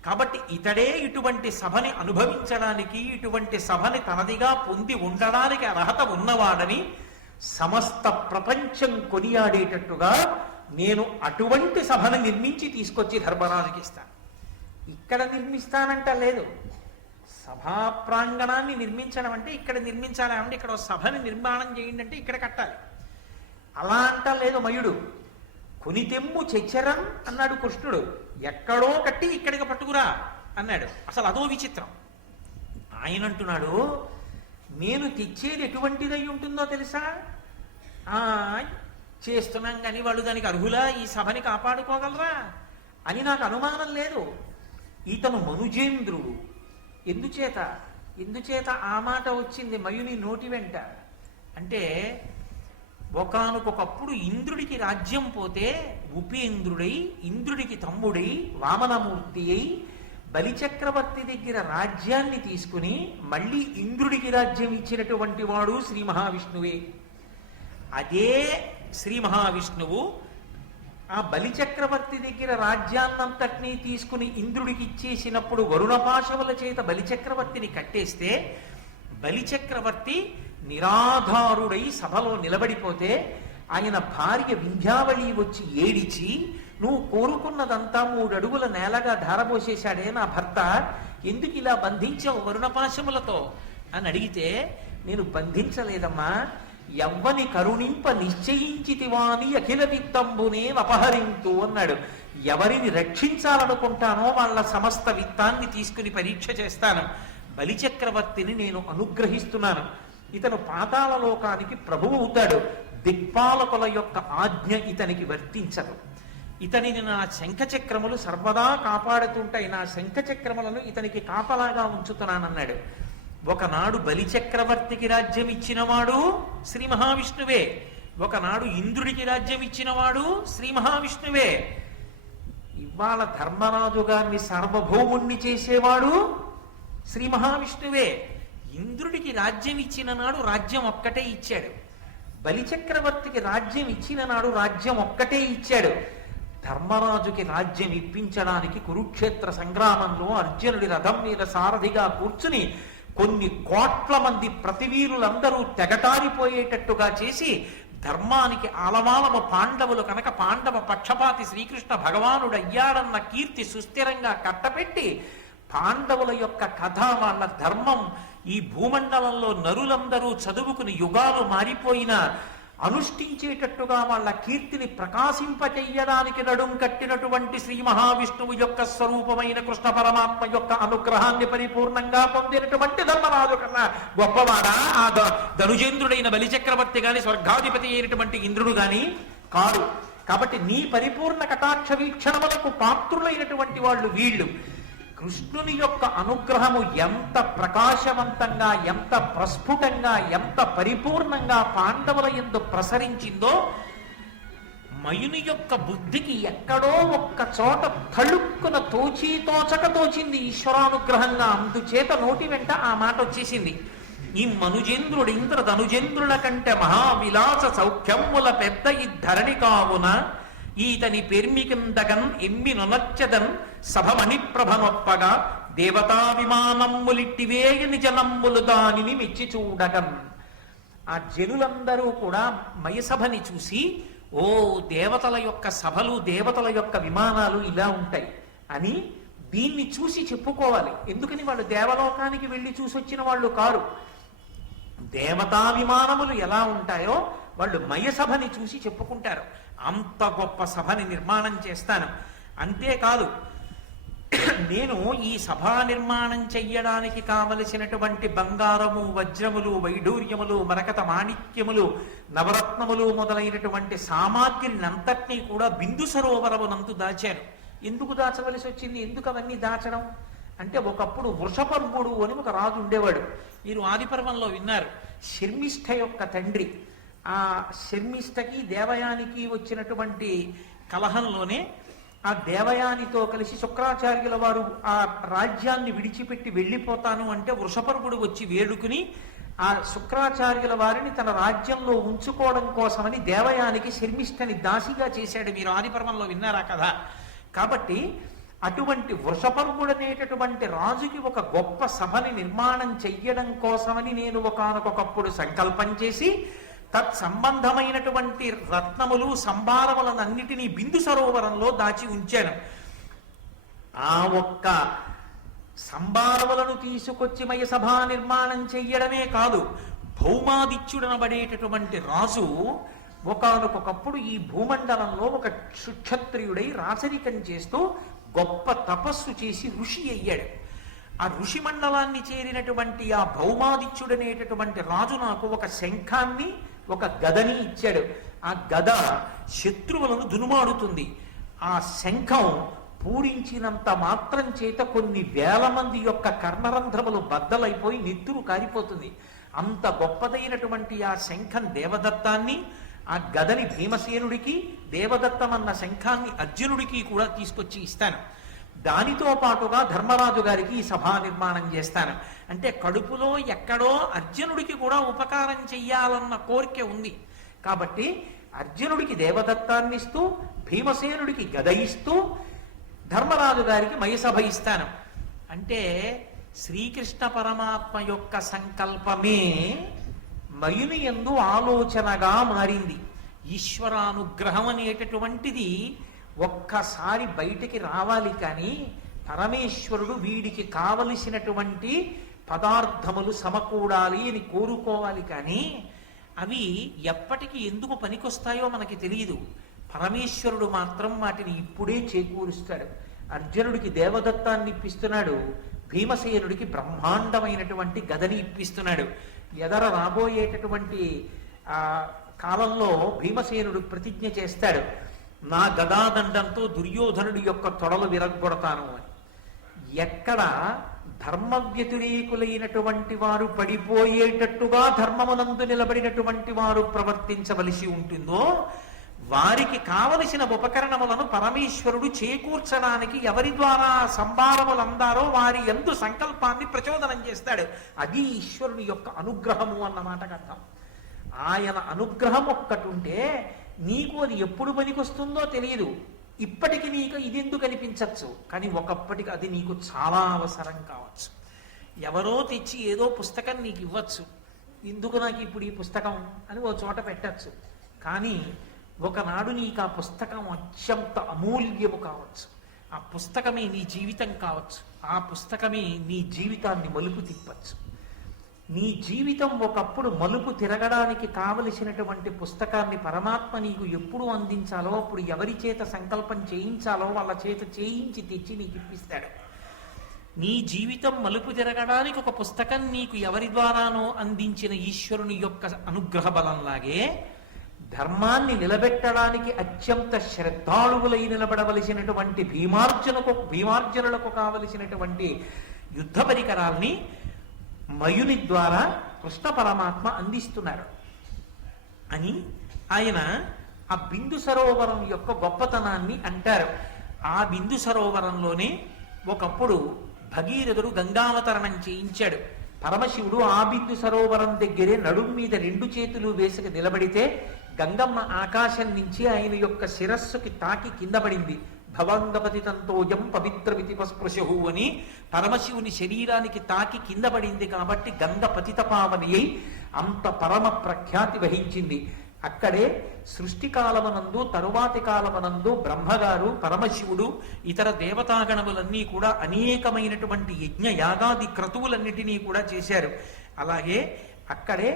కాబట్టి ఇతడే ఇటువంటి సభని అనుభవించడానికి, ఇటువంటి సభని తనదిగా పొంది ఉండడానికి అర్హత ఉన్నవాడని సమస్త ప్రపంచం కొనియాడేటట్టుగా నేను అటువంటి సభను నిర్మించి తీసుకొచ్చి ధర్మరాజుకి ఇస్తాను. ఇక్కడ నిర్మిస్తానంట లేదు, సభా ప్రాంగణాన్ని నిర్మించడం అంటే ఇక్కడ నిర్మించాలి అంటే ఇక్కడ సభని నిర్మాణం చేయండి అంటే ఇక్కడ కట్టాలి. అలా అంట లేదు మయుడు. కొనితెమ్ము చెచ్చరం అన్నాడు కృష్ణుడు, ఎక్కడో కట్టి ఇక్కడికి పట్టుకురా అన్నాడు. అసలు అదో విచిత్రం. ఆయన అంటున్నాడు, నేను తెచ్చేది ఎటువంటిదై ఉంటుందో తెలుసా? చేస్తున్నాం కానీ వాళ్ళు దానికి అర్హులా, ఈ సభని కాపాడుకోగలరా అని నాకు అనుమానం లేదు. ఈతను మనుజేంద్రుడు. ఎందుచేత ఆ మాట వచ్చింది మయుని నోటి వెంట అంటే, ఒకానొకప్పుడు ఇంద్రుడికి రాజ్యం పోతే ఉపేంద్రుడై, ఇంద్రుడికి తమ్ముడై, వామనమూర్తి అయి బలిచక్రవర్తి దగ్గర రాజ్యాన్ని తీసుకుని మళ్ళీ ఇంద్రుడికి రాజ్యం ఇచ్చినటువంటి వాడు శ్రీ మహావిష్ణువే. అదే శ్రీ మహావిష్ణువు ఆ బలిచక్రవర్తి దగ్గర రాజ్యాన్నంతటినీ తీసుకుని ఇంద్రుడికి ఇచ్చేసినప్పుడు వరుణపాశముల చేత బలిచక్రవర్తిని కట్టేస్తే బలిచక్రవర్తి నిరాధారుడై సభలో నిలబడిపోతే ఆయన భార్య వింధ్యావళి వచ్చి ఏడిచి, నువ్వు కోరుకున్నదంతా 3 అడుగుల నేలగా ధారపోసేశాడే నా భర్త, ఎందుకు ఇలా బంధించావు వరుణపాశములతో అని అడిగితే, నేను బంధించలేదమ్మా, ఎవ్వని కరుణింప నిశ్చయించితివాని అఖిల విత్తంబునే అపహరింతు అన్నాడు. ఎవరిని రక్షించాలనుకుంటానో వాళ్ళ సమస్త విత్తాన్ని తీసుకుని పరీక్ష చేస్తాను. బలిచక్రవర్తిని నేను అనుగ్రహిస్తున్నాను. ఇతను పాతాళలోకానికి ప్రభువు అవుతాడు. దిక్పాలకుల యొక్క ఆజ్ఞ ఇతనికి వర్తించదు. ఇతనిని నా శంఖచక్రములు సర్వదా కాపాడుతుంటాయి, నా శంఖచక్రములను ఇతనికి కాపలాగా ఉంచుతున్నానన్నాడు. ఒకనాడు బలిచక్రవర్తికి రాజ్యం ఇచ్చినవాడు శ్రీ మహావిష్ణువే, ఒకనాడు ఇంద్రుడికి రాజ్యం ఇచ్చినవాడు శ్రీ మహావిష్ణువే. ఇవాళ ధర్మరాజు గారిని సార్వభౌముణ్ణి చేసేవాడు శ్రీ మహావిష్ణువే. ఇంద్రుడికి రాజ్యం ఇచ్చిన నాడు రాజ్యం ఒక్కటే ఇచ్చాడు, బలిచక్రవర్తికి రాజ్యం ఇచ్చిన నాడు రాజ్యం ఒక్కటే ఇచ్చాడు. ధర్మరాజుకి రాజ్యం ఇప్పించడానికి కురుక్షేత్ర సంగ్రామంలో అర్జునుడి రథం మీద సారథిగా కూర్చుని కొన్ని కోట్ల మంది ప్రతివీరులందరూ తెగటారిపోయేటట్టుగా చేసి ధర్మానికి ఆలవాలము పాండవులు కనుక పాండవ పక్షపాతి శ్రీకృష్ణ భగవానుడు అయ్యాడన్న కీర్తి సుస్థిరంగా కట్టపెట్టి పాండవుల యొక్క కథ, వాళ్ళ ధర్మం ఈ భూమండలంలో నరులందరూ చదువుకుని యుగాలు మారిపోయినా అనుష్ఠించేటట్టుగా వాళ్ళ కీర్తిని ప్రకాశింపచెయ్యడానికి నడుం కట్టినటువంటి శ్రీ మహావిష్ణువు యొక్క స్వరూపమైన కృష్ణ పరమాత్మ యొక్క అనుగ్రహాన్ని పరిపూర్ణంగా పొందినటువంటి ధర్మరాజు కన్నా గొప్పవాడా ఆ ధనుజేంద్రుడైన బలిచక్రవర్తి గాని, స్వర్గాధిపతి అయినటువంటి ఇంద్రుడు గాని కాదు. కాబట్టి నీ పరిపూర్ణ కటాక్ష వీక్షణములకు పాత్రులైనటువంటి వాళ్ళు వీళ్ళు. కృష్ణుని యొక్క అనుగ్రహము ఎంత ప్రకాశవంతంగా, ఎంత ప్రస్ఫుటంగా, ఎంత పరిపూర్ణంగా పాండవుల యందు ప్రసరించిందో మయుని యొక్క బుద్ధికి ఎక్కడో ఒక్క చోట తళుక్కున తోచక తోచింది ఈశ్వరానుగ్రహంగా. అందుచేత నోటి వెంట ఆ మాట వచ్చేసింది. ఈ మనుజేంద్రుడు ఇంద్రధనుజేంద్రుల కంటే మహావిలాస సౌఖ్యముల పెద్ద ఈ ధరణి కావున ఈతని పెర్మికిందగన్ ఎమ్మి నొనచ్చదన్ సభమణి ప్రభనొప్పగా దేవతా విమానమ్ములిట్టివేయని జనమ్ములు దానిని మెచ్చి చూడగన్. ఆ జనులందరూ కూడా మయసభని చూసి, ఓ దేవతల యొక్క సభలు, దేవతల యొక్క విమానాలు ఇలా ఉంటాయి అని దీన్ని చూసి చెప్పుకోవాలి. ఎందుకని వాళ్ళు దేవలోకానికి వెళ్ళి చూసొచ్చిన వాళ్ళు కారు. దేవతా విమానములు ఎలా ఉంటాయో వాళ్ళు మయసభని చూసి చెప్పుకుంటారు. అంత గొప్ప సభని నిర్మాణం చేస్తాను. అంతేకాదు, నేను ఈ సభా నిర్మాణం చెయ్యడానికి కావలసినటువంటి బంగారము, వజ్రములు, వైఢూర్యములు, మరకత మాణిక్యములు, నవరత్నములు మొదలైనటువంటి సామాగ్రినంతటినీ కూడా బిందు సరోవరమునందు దాచాను. ఎందుకు దాచవలసి వచ్చింది? ఎందుకు అవన్నీ దాచడం అంటే, ఒకప్పుడు వృషపర్వుడు అని ఒక రాజు ఉండేవాడు. మీరు ఆదిపర్వంలో విన్నారు. శర్మిష్ఠ యొక్క తండ్రి. ఆ శర్మిష్టకి దేవయానికి వచ్చినటువంటి కలహంలోనే ఆ దేవయానితో కలిసి శుక్రాచార్యుల వారు ఆ రాజ్యాన్ని విడిచిపెట్టి వెళ్ళిపోతాను అంటే వృషపర్వుడు వచ్చి వేడుకుని ఆ శుక్రాచార్యుల వారిని తన రాజ్యంలో ఉంచుకోవడం కోసమని దేవయానికి శర్మిష్టని దాసిగా చేశాడు. మీరు ఆదిపర్వంలో విన్నారా కదా. కాబట్టి అటువంటి వృషపర్వుడనేటటువంటి రాజుకి ఒక గొప్ప సభని నిర్మాణం చెయ్యడం కోసమని నేను ఒకానొకప్పుడు సంకల్పం చేసి తత్సంబంధమైనటువంటి రత్నములు సంభారములనన్నిటినీ బిందు సరోవరంలో దాచి ఉంచాను. ఆ ఒక్క సంభారములను తీసుకొచ్చి మయసభా నిర్మాణం చెయ్యడమే కాదు, భౌమాదిత్యుడనబడేటటువంటి రాజు ఒకానొకప్పుడు ఈ భూమండలంలో ఒక సుక్షత్రియుడై రాచరికం చేస్తూ గొప్ప తపస్సు చేసి ఋషి అయ్యాడు. ఆ ఋషి మండలాన్ని చేరినటువంటి ఆ భౌమాదిత్యుడనేటటువంటి రాజు నాకు ఒక శంఖాన్ని ఒక గదని ఇచ్చాడు. ఆ గద శత్రువులను దునుమాడుతుంది. ఆ శంఖం పూరించినంత మాత్రం చేత కొన్ని వేల మంది యొక్క కర్ణరంధ్రములు బద్దలైపోయి నెత్తురు కారిపోతుంది. అంత గొప్పదైనటువంటి ఆ శంఖం దేవదత్తాన్ని, ఆ గదని భీమసేనుడికి, దేవదత్తమన్న శంఖాన్ని అర్జునుడికి కూడా తీసుకొచ్చి ఇస్తాను. దానితో పాటుగా ధర్మరాజు గారికి ఈ సభా నిర్మాణం చేస్తాను. అంటే కడుపులో ఎక్కడో అర్జునుడికి కూడా ఉపకారం చెయ్యాలన్న కోరిక ఉంది. కాబట్టి అర్జునుడికి దేవదత్తాన్ని ఇస్తూ, భీమసేనుడికి గద ఇస్తూ, ధర్మరాజు గారికి మయసభ ఇస్తాను. అంటే శ్రీకృష్ణ పరమాత్మ యొక్క సంకల్పమే మయుని యందు ఆలోచనగా మారింది. ఈశ్వరానుగ్రహం అనేటటువంటిది ఒక్కసారి బయటికి రావాలి. కానీ పరమేశ్వరుడు వీడికి కావలసినటువంటి పదార్థములు సమకూడాలి అని కోరుకోవాలి. కానీ అవి ఎప్పటికి ఎందుకు పనికొస్తాయో మనకి తెలియదు. పరమేశ్వరుడు మాత్రం వాటిని ఇప్పుడే చేకూరుస్తాడు. అర్జునుడికి దేవదత్తాన్ని ఇప్పిస్తున్నాడు, భీమసేనుడికి బ్రహ్మాండమైనటువంటి గదని ఇప్పిస్తున్నాడు. ఎదర రాబోయేటటువంటి కాలంలో భీమసేనుడు ప్రతిజ్ఞ చేస్తాడు, నా గదాదండంతో దుర్యోధనుడి యొక్క తొడలు విరగ్గొడతాను అని. ఎక్కడ ధర్మ వ్యతిరేకులైనటువంటి వారు పడిపోయేటట్టుగా ధర్మమునందు నిలబడినటువంటి వారు ప్రవర్తించవలసి ఉంటుందో వారికి కావలసిన ఉపకరణములను పరమేశ్వరుడు చేకూర్చడానికి ఎవరి ద్వారా సంభారములు అందారో వారి యందు సంకల్పాన్ని ప్రచోదనం చేస్తాడు. అది ఈశ్వరుని యొక్క అనుగ్రహము అన్నమాటకు అర్థం. ఆయన అనుగ్రహం ఒక్కటి ఉంటే నీకు అది ఎప్పుడు పనికొస్తుందో తెలియదు. ఇప్పటికి నీకు ఇది ఎందుకు అనిపించవచ్చు, కానీ ఒకప్పటికి అది నీకు చాలా అవసరం కావచ్చు. ఎవరో తెచ్చి ఏదో పుస్తకం నీకు ఇవ్వచ్చు, ఎందుకు నాకు ఇప్పుడు ఈ పుస్తకం అని ఓ చోట పెట్టచ్చు. కానీ ఒకనాడు నీకు ఆ పుస్తకం అత్యంత అమూల్యము కావచ్చు. ఆ పుస్తకమే నీ జీవితం కావచ్చు. ఆ పుస్తకమే నీ జీవితాన్ని మలుపు తిప్పచ్చు. నీ జీవితం ఒకప్పుడు మలుపు తిరగడానికి కావలసినటువంటి పుస్తకాన్ని పరమాత్మ నీకు ఎప్పుడు అందించాలో అప్పుడు ఎవరి చేత సంకల్పం చేయించాలో వాళ్ళ చేత చేయించి తెచ్చి నీకు ఇప్పిస్తాడు. నీ జీవితం మలుపు తిరగడానికి ఒక పుస్తకం నీకు ఎవరి ద్వారానో అందించిన ఈశ్వరుని యొక్క అనుగ్రహ బలంలాగే ధర్మాన్ని నిలబెట్టడానికి అత్యంత శ్రద్ధాళువులై నిలబడవలసినటువంటి భీమార్జనులకు కావలసినటువంటి యుద్ధ పరికరాల్ని మయుని ద్వారా కృష్ణ పరమాత్మ అందిస్తున్నారు అని ఆయన ఆ బిందు సరోవరం యొక్క గొప్పతనాన్ని అంటారు. ఆ బిందు సరోవరంలోనే ఒకప్పుడు భగీరథుడు గంగావతరణం చేయించాడు. పరమశివుడు ఆ బిందు సరోవరం దగ్గరే నడుం మీద 2 చేతులు వేసుకు నిలబడితే గంగమ్మ ఆకాశం నుంచి ఆయన యొక్క శిరస్సుకి తాకి కింద పడింది. భవంగపతి తంతోజం పవిత్ర వితిపస్పృశు అని పరమశివుని శరీరానికి తాకి కింద పడింది. కాబట్టి గంగ పతిత పావని అయి అంత పరమ ప్రఖ్యాతి వహించింది. అక్కడే సృష్టి కాలమనందు తరువాతి కాలమనందు బ్రహ్మగారు, పరమశివుడు, ఇతర దేవతాగణములన్నీ కూడా అనేకమైనటువంటి యజ్ఞ యాగాది క్రతువులన్నిటినీ కూడా చేశారు. అలాగే అక్కడే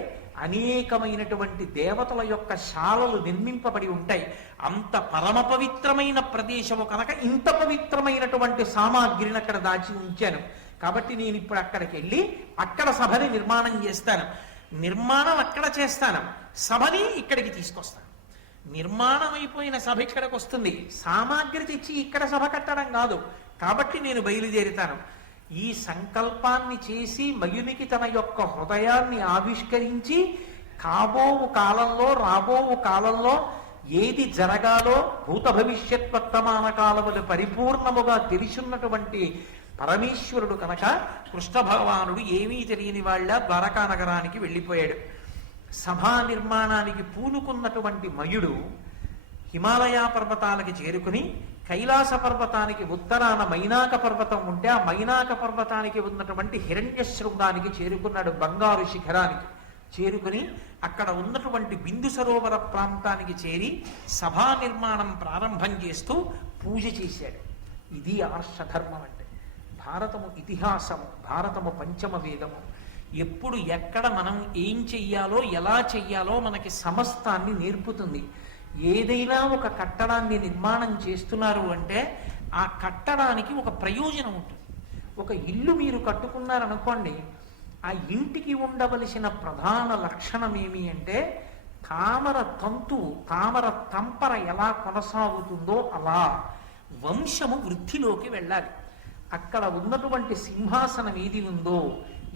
అనేకమైనటువంటి దేవతల యొక్క శాలలు నిర్మింపబడి ఉంటాయి. అంత పరమ పవిత్రమైన ప్రదేశము కనుక ఇంత పవిత్రమైనటువంటి సామాగ్రిని అక్కడ దాచి ఉంచాను. కాబట్టి నేను ఇప్పుడు అక్కడికి వెళ్ళి అక్కడ సభని నిర్మాణం చేస్తాను. నిర్మాణం అక్కడ చేస్తాను, సభని ఇక్కడికి తీసుకొస్తాను. నిర్మాణం అయిపోయిన సభ ఇక్కడికి వస్తుంది, సామాగ్రి తెచ్చి ఇక్కడ సభ కట్టడం కాదు. కాబట్టి నేను బయలుదేరుతాను. ఈ సంకల్పాన్ని చేసి మయునికి తన యొక్క హృదయాన్ని ఆవిష్కరించి కాబోవు కాలంలో రాబోవు కాలంలో ఏది జరగాలో భూత భవిష్యత్ వర్తమాన కాలములు పరిపూర్ణముగా తెలిసిన్నటువంటి పరమేశ్వరుడు కనుక కృష్ణ భగవానుడు ఏమీ తెలియని వాళ్ళ ద్వారకా నగరానికి వెళ్ళిపోయాడు. సభా నిర్మాణానికి పూనుకున్నటువంటి మయుడు హిమాలయ పర్వతాలకి చేరుకుని కైలాస పర్వతానికి ఉత్తరాన మైనాక పర్వతం ఉంటే ఆ మైనాక పర్వతానికి ఉన్నటువంటి హిరణ్య శృంగానికి చేరుకున్నాడు. బంగారు శిఖరానికి చేరుకుని అక్కడ ఉన్నటువంటి బిందు సరోవర ప్రాంతానికి చేరి సభా నిర్మాణం ప్రారంభం చేస్తూ పూజ చేశాడు. ఇది ఆర్షధర్మం అంటే. భారతము ఇతిహాసము, భారతము పంచమ వేదము. ఎప్పుడు ఎక్కడ మనం ఏం చెయ్యాలో ఎలా చెయ్యాలో మనకి సమస్తాన్ని నేర్పుతుంది. ఏదైనా ఒక కట్టడాన్ని నిర్మాణం చేస్తున్నారు అంటే ఆ కట్టడానికి ఒక ప్రయోజనం ఉంటుంది. ఒక ఇల్లు మీరు కట్టుకున్నారనుకోండి, ఆ ఇంటికి ఉండవలసిన ప్రధాన లక్షణం ఏమి అంటే తామర తంతువు, తామర తంపర ఎలా కొనసాగుతుందో అలా వంశము వృద్ధిలోకి వెళ్ళాలి. అక్కడ ఉన్నటువంటి సింహాసనం ఏది ఉందో,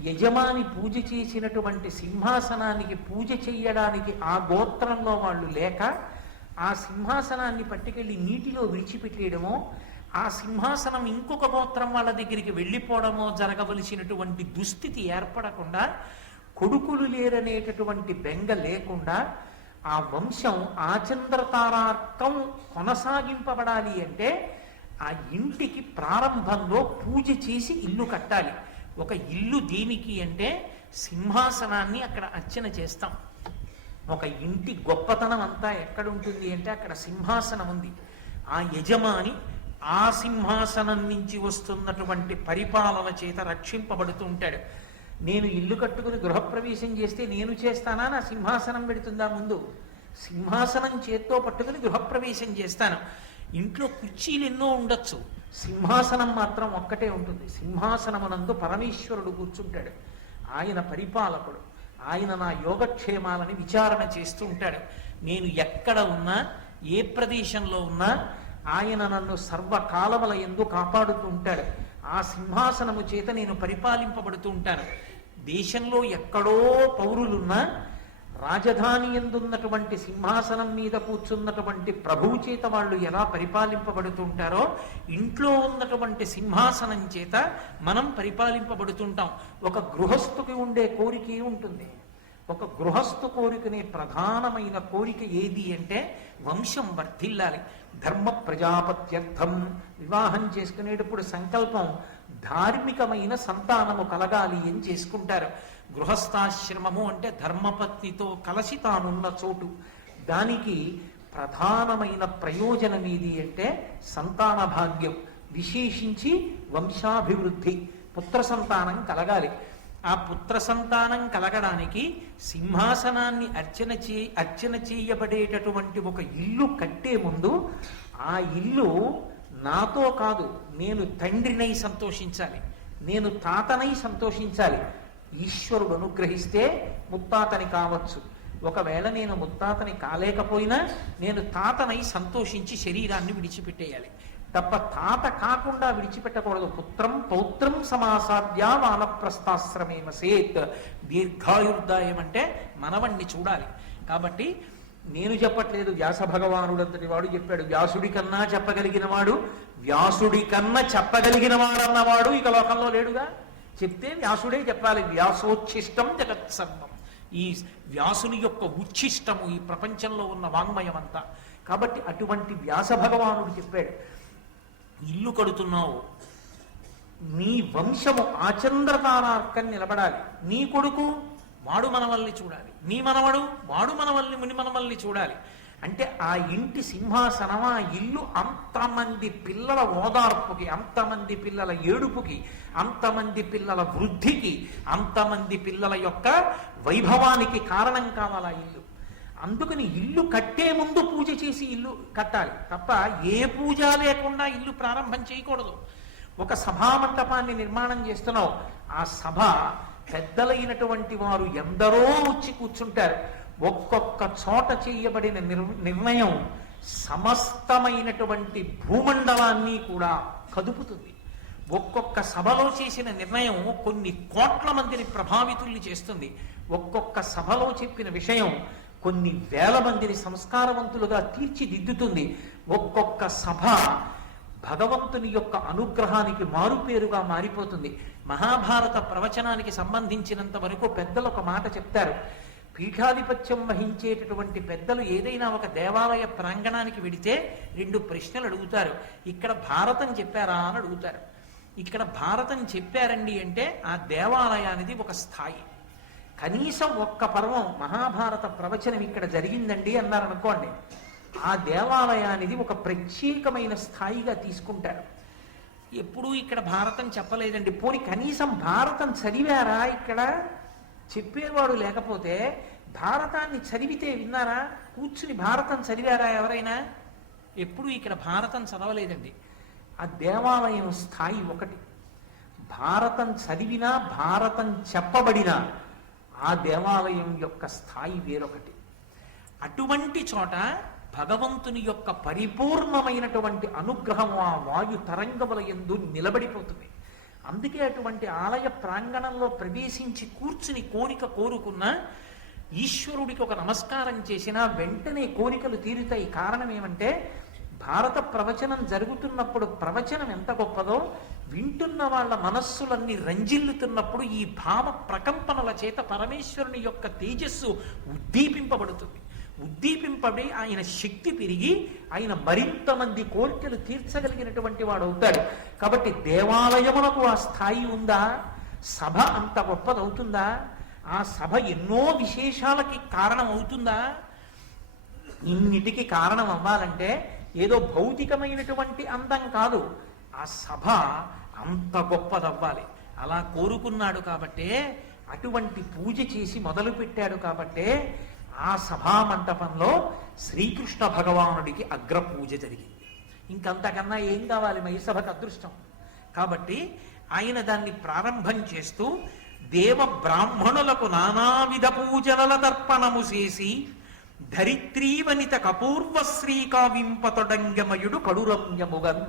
యజమాని పూజ చేసినటువంటి సింహాసనానికి పూజ చెయ్యడానికి ఆ గోత్రంలో వాళ్ళు లేక ఆ సింహాసనాన్ని పట్టుకెళ్ళి నీటిలో విడిచిపెట్టేయడమో, ఆ సింహాసనం ఇంకొక గోత్రం వాళ్ళ దగ్గరికి వెళ్ళిపోవడమో జరగవలసినటువంటి దుస్థితి ఏర్పడకుండా, కొడుకులు లేరనేటటువంటి బెంగ లేకుండా ఆ వంశం ఆచంద్రతారార్కం కొనసాగింపబడాలి అంటే ఆ ఇంటికి ప్రారంభంలో పూజ చేసి ఇల్లు కట్టాలి. ఒక ఇల్లు దేనికి అంటే సింహాసనాన్ని అక్కడ అర్చన చేస్తాం. ఒక ఇంటి గొప్పతనం అంతా ఎక్కడ ఉంటుంది అంటే అక్కడ సింహాసనం ఉంది. ఆ యజమాని ఆ సింహాసనం నుంచి వస్తున్నటువంటి పరిపాలన చేత రక్షింపబడుతూ ఉంటాడు. నేను ఇల్లు కట్టుకుని గృహప్రవేశం చేస్తే నేను చేస్తానా, నా సింహాసనం పెడుతుందా? ముందు సింహాసనం చేత్తో పట్టుకుని గృహప్రవేశం చేస్తాను. ఇంట్లో కుర్చీలు ఎన్నో ఉండొచ్చు, సింహాసనం మాత్రం ఒక్కటే ఉంటుంది. సింహాసనమునందు పరమేశ్వరుడు కూర్చుంటాడు. ఆయన పరిపాలకుడు. ఆయన నా యోగక్షేమాలని విచారణ చేస్తూ ఉంటాడు. నేను ఎక్కడ ఉన్నా, ఏ ప్రదేశంలో ఉన్నా ఆయన నన్ను సర్వకాలముల యందు కాపాడుతూ ఉంటాడు. ఆ సింహాసనము చేత నేను పరిపాలింపబడుతూ ఉంటాను. దేశంలో ఎక్కడో పౌరులున్నా రాజధాని ఎందున్నటువంటి సింహాసనం మీద కూర్చున్నటువంటి ప్రభువు చేత వాళ్ళు ఎలా పరిపాలింపబడుతూ ఉంటారో, ఇంట్లో ఉన్నటువంటి సింహాసనం చేత మనం పరిపాలింపబడుతుంటాం. ఒక గృహస్థుకి ఉండే కోరిక ఉంటుంది. ఒక గృహస్థు కోరికనే ప్రధానమైన కోరిక ఏది అంటే వంశం వర్ధిల్లాలి. ధర్మ ప్రజాపత్యర్థం. వివాహం చేసుకునేటప్పుడు సంకల్పం ధార్మికమైన సంతానము కలగాలి అని చేసుకుంటారు. గృహస్థాశ్రమము అంటే ధర్మపత్నితో కలిసి తానున్న చోటు. దానికి ప్రధానమైన ప్రయోజనం ఏది అంటే సంతాన భాగ్యం, విశేషించి వంశాభివృద్ధి, పుత్ర సంతానం కలగాలి. ఆ పుత్ర సంతానం కలగడానికి సింహాసనాన్ని అర్చన చేయబడేటటువంటి ఒక ఇల్లు కట్టే ముందు ఆ ఇల్లు నాతో కాదు, నేను తండ్రినై సంతోషించాలి, నేను తాతనై సంతోషించాలి. ఈశ్వరుడు అనుగ్రహిస్తే ముత్తాతని కావచ్చు. ఒకవేళ నేను ముత్తాతని కాలేకపోయినా నేను తాతనై సంతోషించి శరీరాన్ని విడిచిపెట్టేయాలి తప్ప తాత కాకుండా విడిచిపెట్టకూడదు. పుత్రం పౌత్రం సమాసాద్య వానప్రస్థాశ్రమేమ సేత్. దీర్ఘాయుర్దాయం అంటే మనవణ్ణి చూడాలి. కాబట్టి నేను చెప్పట్లేదు, వ్యాస భగవానుడు అంతటి వాడు చెప్పాడు. వ్యాసుడి కన్నా చెప్పగలిగిన వాడు, వ్యాసుడి కన్నా చెప్పగలిగిన వాడన్నవాడు ఇక లోకంలో లేడుగా. చెప్తే వ్యాసుడే చెప్పాలి. వ్యాసోచ్ఛిష్టం జగత్సర్వం. ఈ వ్యాసుని యొక్క ఉచ్ఛిష్టము ఈ ప్రపంచంలో ఉన్న వాంగ్మయం అంతా. కాబట్టి అటువంటి వ్యాస భగవానుడు చెప్పాడు, ఇల్లు కడుతున్నావు, నీ వంశము ఆచంద్రతారార్కం నిలబడాలి. నీ కొడుకు వాడు మనవల్ని చూడాలి, నీ మనవడు వాడు మనవల్ని ముని మనవల్ని చూడాలి. అంటే ఆ ఇంటి సింహాసనం, ఆ ఇల్లు అంతమంది పిల్లల ఓదార్పుకి, అంతమంది పిల్లల ఏడుపుకి, అంతమంది పిల్లల వృద్ధికి, అంతమంది పిల్లల యొక్క వైభవానికి కారణం కావాలి ఆ ఇల్లు. అందుకని ఇల్లు కట్టే ముందు పూజ చేసి ఇల్లు కట్టాలి తప్ప ఏ పూజ లేకుండా ఇల్లు ప్రారంభం చేయకూడదు. ఒక సభామంటపాన్ని నిర్మాణం చేస్తున్నావు, ఆ సభ పెద్దలైనటువంటి వారు ఎందరో వచ్చి కూర్చుంటారు. ఒక్కొక్క చోట చేయబడిన నిర్ణయం సమస్తమైనటువంటి భూమండలాన్ని కూడా కదుపుతుంది. ఒక్కొక్క సభలో చేసిన నిర్ణయం కొన్ని కోట్ల మందిని ప్రభావితుల్ని చేస్తుంది. ఒక్కొక్క సభలో చెప్పిన విషయం కొన్ని వేల మందిని సంస్కారవంతులుగా తీర్చిదిద్దుతుంది. ఒక్కొక్క సభ భగవంతుని యొక్క అనుగ్రహానికి మారుపేరుగా మారిపోతుంది. మహాభారత ప్రవచనానికి సంబంధించినంత వరకు పెద్దలు ఒక మాట చెప్తారు. పీఠాధిపత్యం వహించేటటువంటి పెద్దలు ఏదైనా ఒక దేవాలయ ప్రాంగణానికి వెడితే 2 ప్రశ్నలు అడుగుతారు. ఇక్కడ భారతం చెప్పారా అని అడుగుతారు. ఇక్కడ భారతం చెప్పారండి అంటే ఆ దేవాలయానికి ఒక స్థాయి. కనీసం ఒక్క పర్వం మహాభారత ప్రవచనం ఇక్కడ జరిగిందండి అన్నారనుకోండి, ఆ దేవాలయానికి ఒక ప్రత్యేకమైన స్థాయిగా తీసుకుంటారు. ఎప్పుడూ ఇక్కడ భారతం చెప్పలేదండి, పోనీ కనీసం భారతం చదివారా? ఇక్కడ చెప్పేవాడు లేకపోతే భారతాన్ని చదివితే విన్నారా? కూర్చుని భారతం చదివారా ఎవరైనా? ఎప్పుడూ ఇక్కడ భారతం చదవలేదండి. ఆ దేవాలయం స్థాయి ఒకటి. భారతం చదివినా భారతం చెప్పబడినా ఆ దేవాలయం యొక్క స్థాయి వేరొకటి. అటువంటి చోట భగవంతుని యొక్క పరిపూర్ణమైనటువంటి అనుగ్రహం ఆ వాయు తరంగముల యందు నిలబడిపోతుంది. అందుకే అటువంటి ఆలయ ప్రాంగణంలో ప్రవేశించి కూర్చుని కోరిక కోరుకున్న ఈశ్వరుడికి ఒక నమస్కారం చేసినా వెంటనే కోరికలు తీరుతాయి. కారణం ఏమంటే భారత ప్రవచనం జరుగుతున్నప్పుడు ప్రవచనం ఎంత గొప్పదో వింటున్న వాళ్ళ మనస్సులన్నీ రంజిల్లుతున్నప్పుడు ఈ భావ ప్రకంపనల చేత పరమేశ్వరుని యొక్క తేజస్సు ఉద్దీపింపబడుతుంది. ఉద్దీపింపబడి ఆయన శక్తి పెరిగి ఆయన మరింత మంది కోరికలు తీర్చగలిగినటువంటి వాడు అవుతాడు. కాబట్టి దేవాలయమునకు ఆ స్థాయి ఉందా? సభ అంత గొప్పదవుతుందా? ఆ సభ ఎన్నో విశేషాలకి కారణం అవుతుందా? ఇన్నిటికి కారణం అవ్వాలంటే ఏదో భౌతికమైనటువంటి అందం కాదు, ఆ సభ అంత గొప్పదవ్వాలి. అలా కోరుకున్నాడు కాబట్టే, అటువంటి పూజ చేసి మొదలు పెట్టాడు కాబట్టే ఆ సభా మంటపంలో శ్రీకృష్ణ భగవానుడికి అగ్రపూజ జరిగింది. ఇంకంతకన్నా ఏం కావాలి మైసభకు అదృష్టం? కాబట్టి ఆయన దాన్ని ప్రారంభం చేస్తూ దేవ బ్రాహ్మణులకు నానావిధ పూజల తర్పణము చేసి ధరిత్రీవనిత కపూర్వ శ్రీకావింపతొడంగమయుడు కడురమ్యముగన్.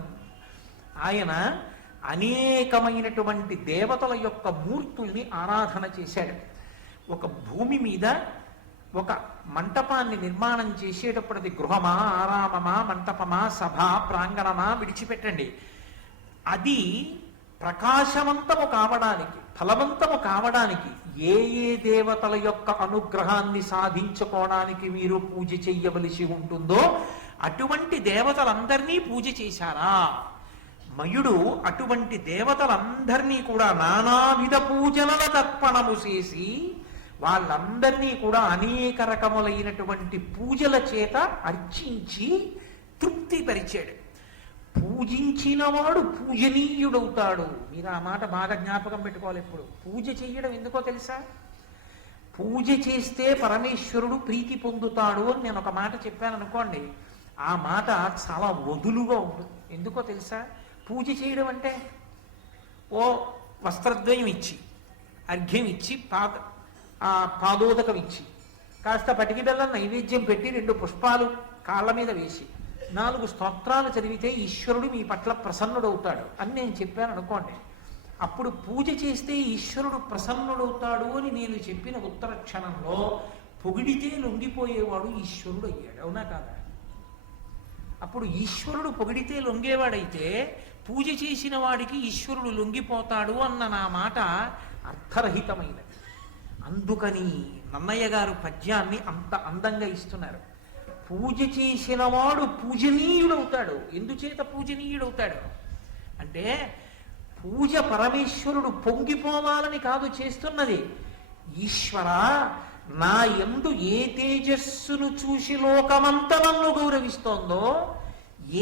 ఆయన అనేకమైనటువంటి దేవతల యొక్క మూర్తుల్ని ఆరాధన చేశాడు. ఒక భూమి మీద ఒక మంటపాన్ని నిర్మాణం చేసేటప్పుడు అది గృహమా, ఆరామమా, మంటపమా, సభ, ప్రాంగణమా విడిచిపెట్టండి. అది ప్రకాశవంతము కావడానికి, ఫలవంతము కావడానికి ఏ ఏ దేవతల యొక్క అనుగ్రహాన్ని సాధించుకోవడానికి మీరు పూజ చెయ్యవలసి ఉంటుందో అటువంటి దేవతలందరినీ పూజ చేశారా? మయుడు అటువంటి దేవతలందరినీ కూడా నానావిధ పూజల తర్పణము చేసి వాళ్ళందరినీ కూడా అనేక రకములైనటువంటి పూజల చేత అర్చించి తృప్తిపరిచాడు. పూజించిన వాడు పూజనీయుడవుతాడు. మీరు ఆ మాట బాగా జ్ఞాపకం పెట్టుకోవాలి. ఎప్పుడు పూజ చెయ్యడం ఎందుకో తెలుసా? పూజ చేస్తే పరమేశ్వరుడు ప్రీతి పొందుతాడు అని నేను ఒక మాట చెప్పాను అనుకోండి, ఆ మాట చాలా వదులుగా ఉంటుంది. ఎందుకో తెలుసా? పూజ చేయడం అంటే ఓ వస్త్రద్వయం ఇచ్చి, అర్ఘ్యం ఇచ్చి, పాదోదకం ఇచ్చి, కాస్త పటికి బెల్లం నైవేద్యం పెట్టి 2 పుష్పాలు కాళ్ళ మీద వేసి 4 స్తోత్రాలు చదివితే ఈశ్వరుడు మీ పట్ల ప్రసన్నుడవుతాడు అని నేను చెప్పాను అనుకోండి. అప్పుడు పూజ చేస్తే ఈశ్వరుడు ప్రసన్నుడవుతాడు అని నేను చెప్పిన ఉత్తర క్షణంలో పొగిడితే లొంగిపోయేవాడు ఈశ్వరుడు అయ్యాడు. అవునా కాదా? అప్పుడు ఈశ్వరుడు పొగిడితే లొంగేవాడైతే పూజ చేసిన వాడికి ఈశ్వరుడు లొంగిపోతాడు అన్న నా మాట అర్థరహితమైనది. అందుకని నన్నయ్య గారు పద్యాన్ని అంత అందంగా ఇస్తున్నారు. పూజ చేసిన వాడు పూజనీయుడవుతాడు. ఎందుచేత పూజనీయుడవుతాడు అంటే పూజ పరమేశ్వరుడు పొంగిపోవాలని కాదు చేస్తున్నది. ఈశ్వర, నా యందు ఏ తేజస్సును చూసి లోకమంతా నన్ను గౌరవిస్తోందో,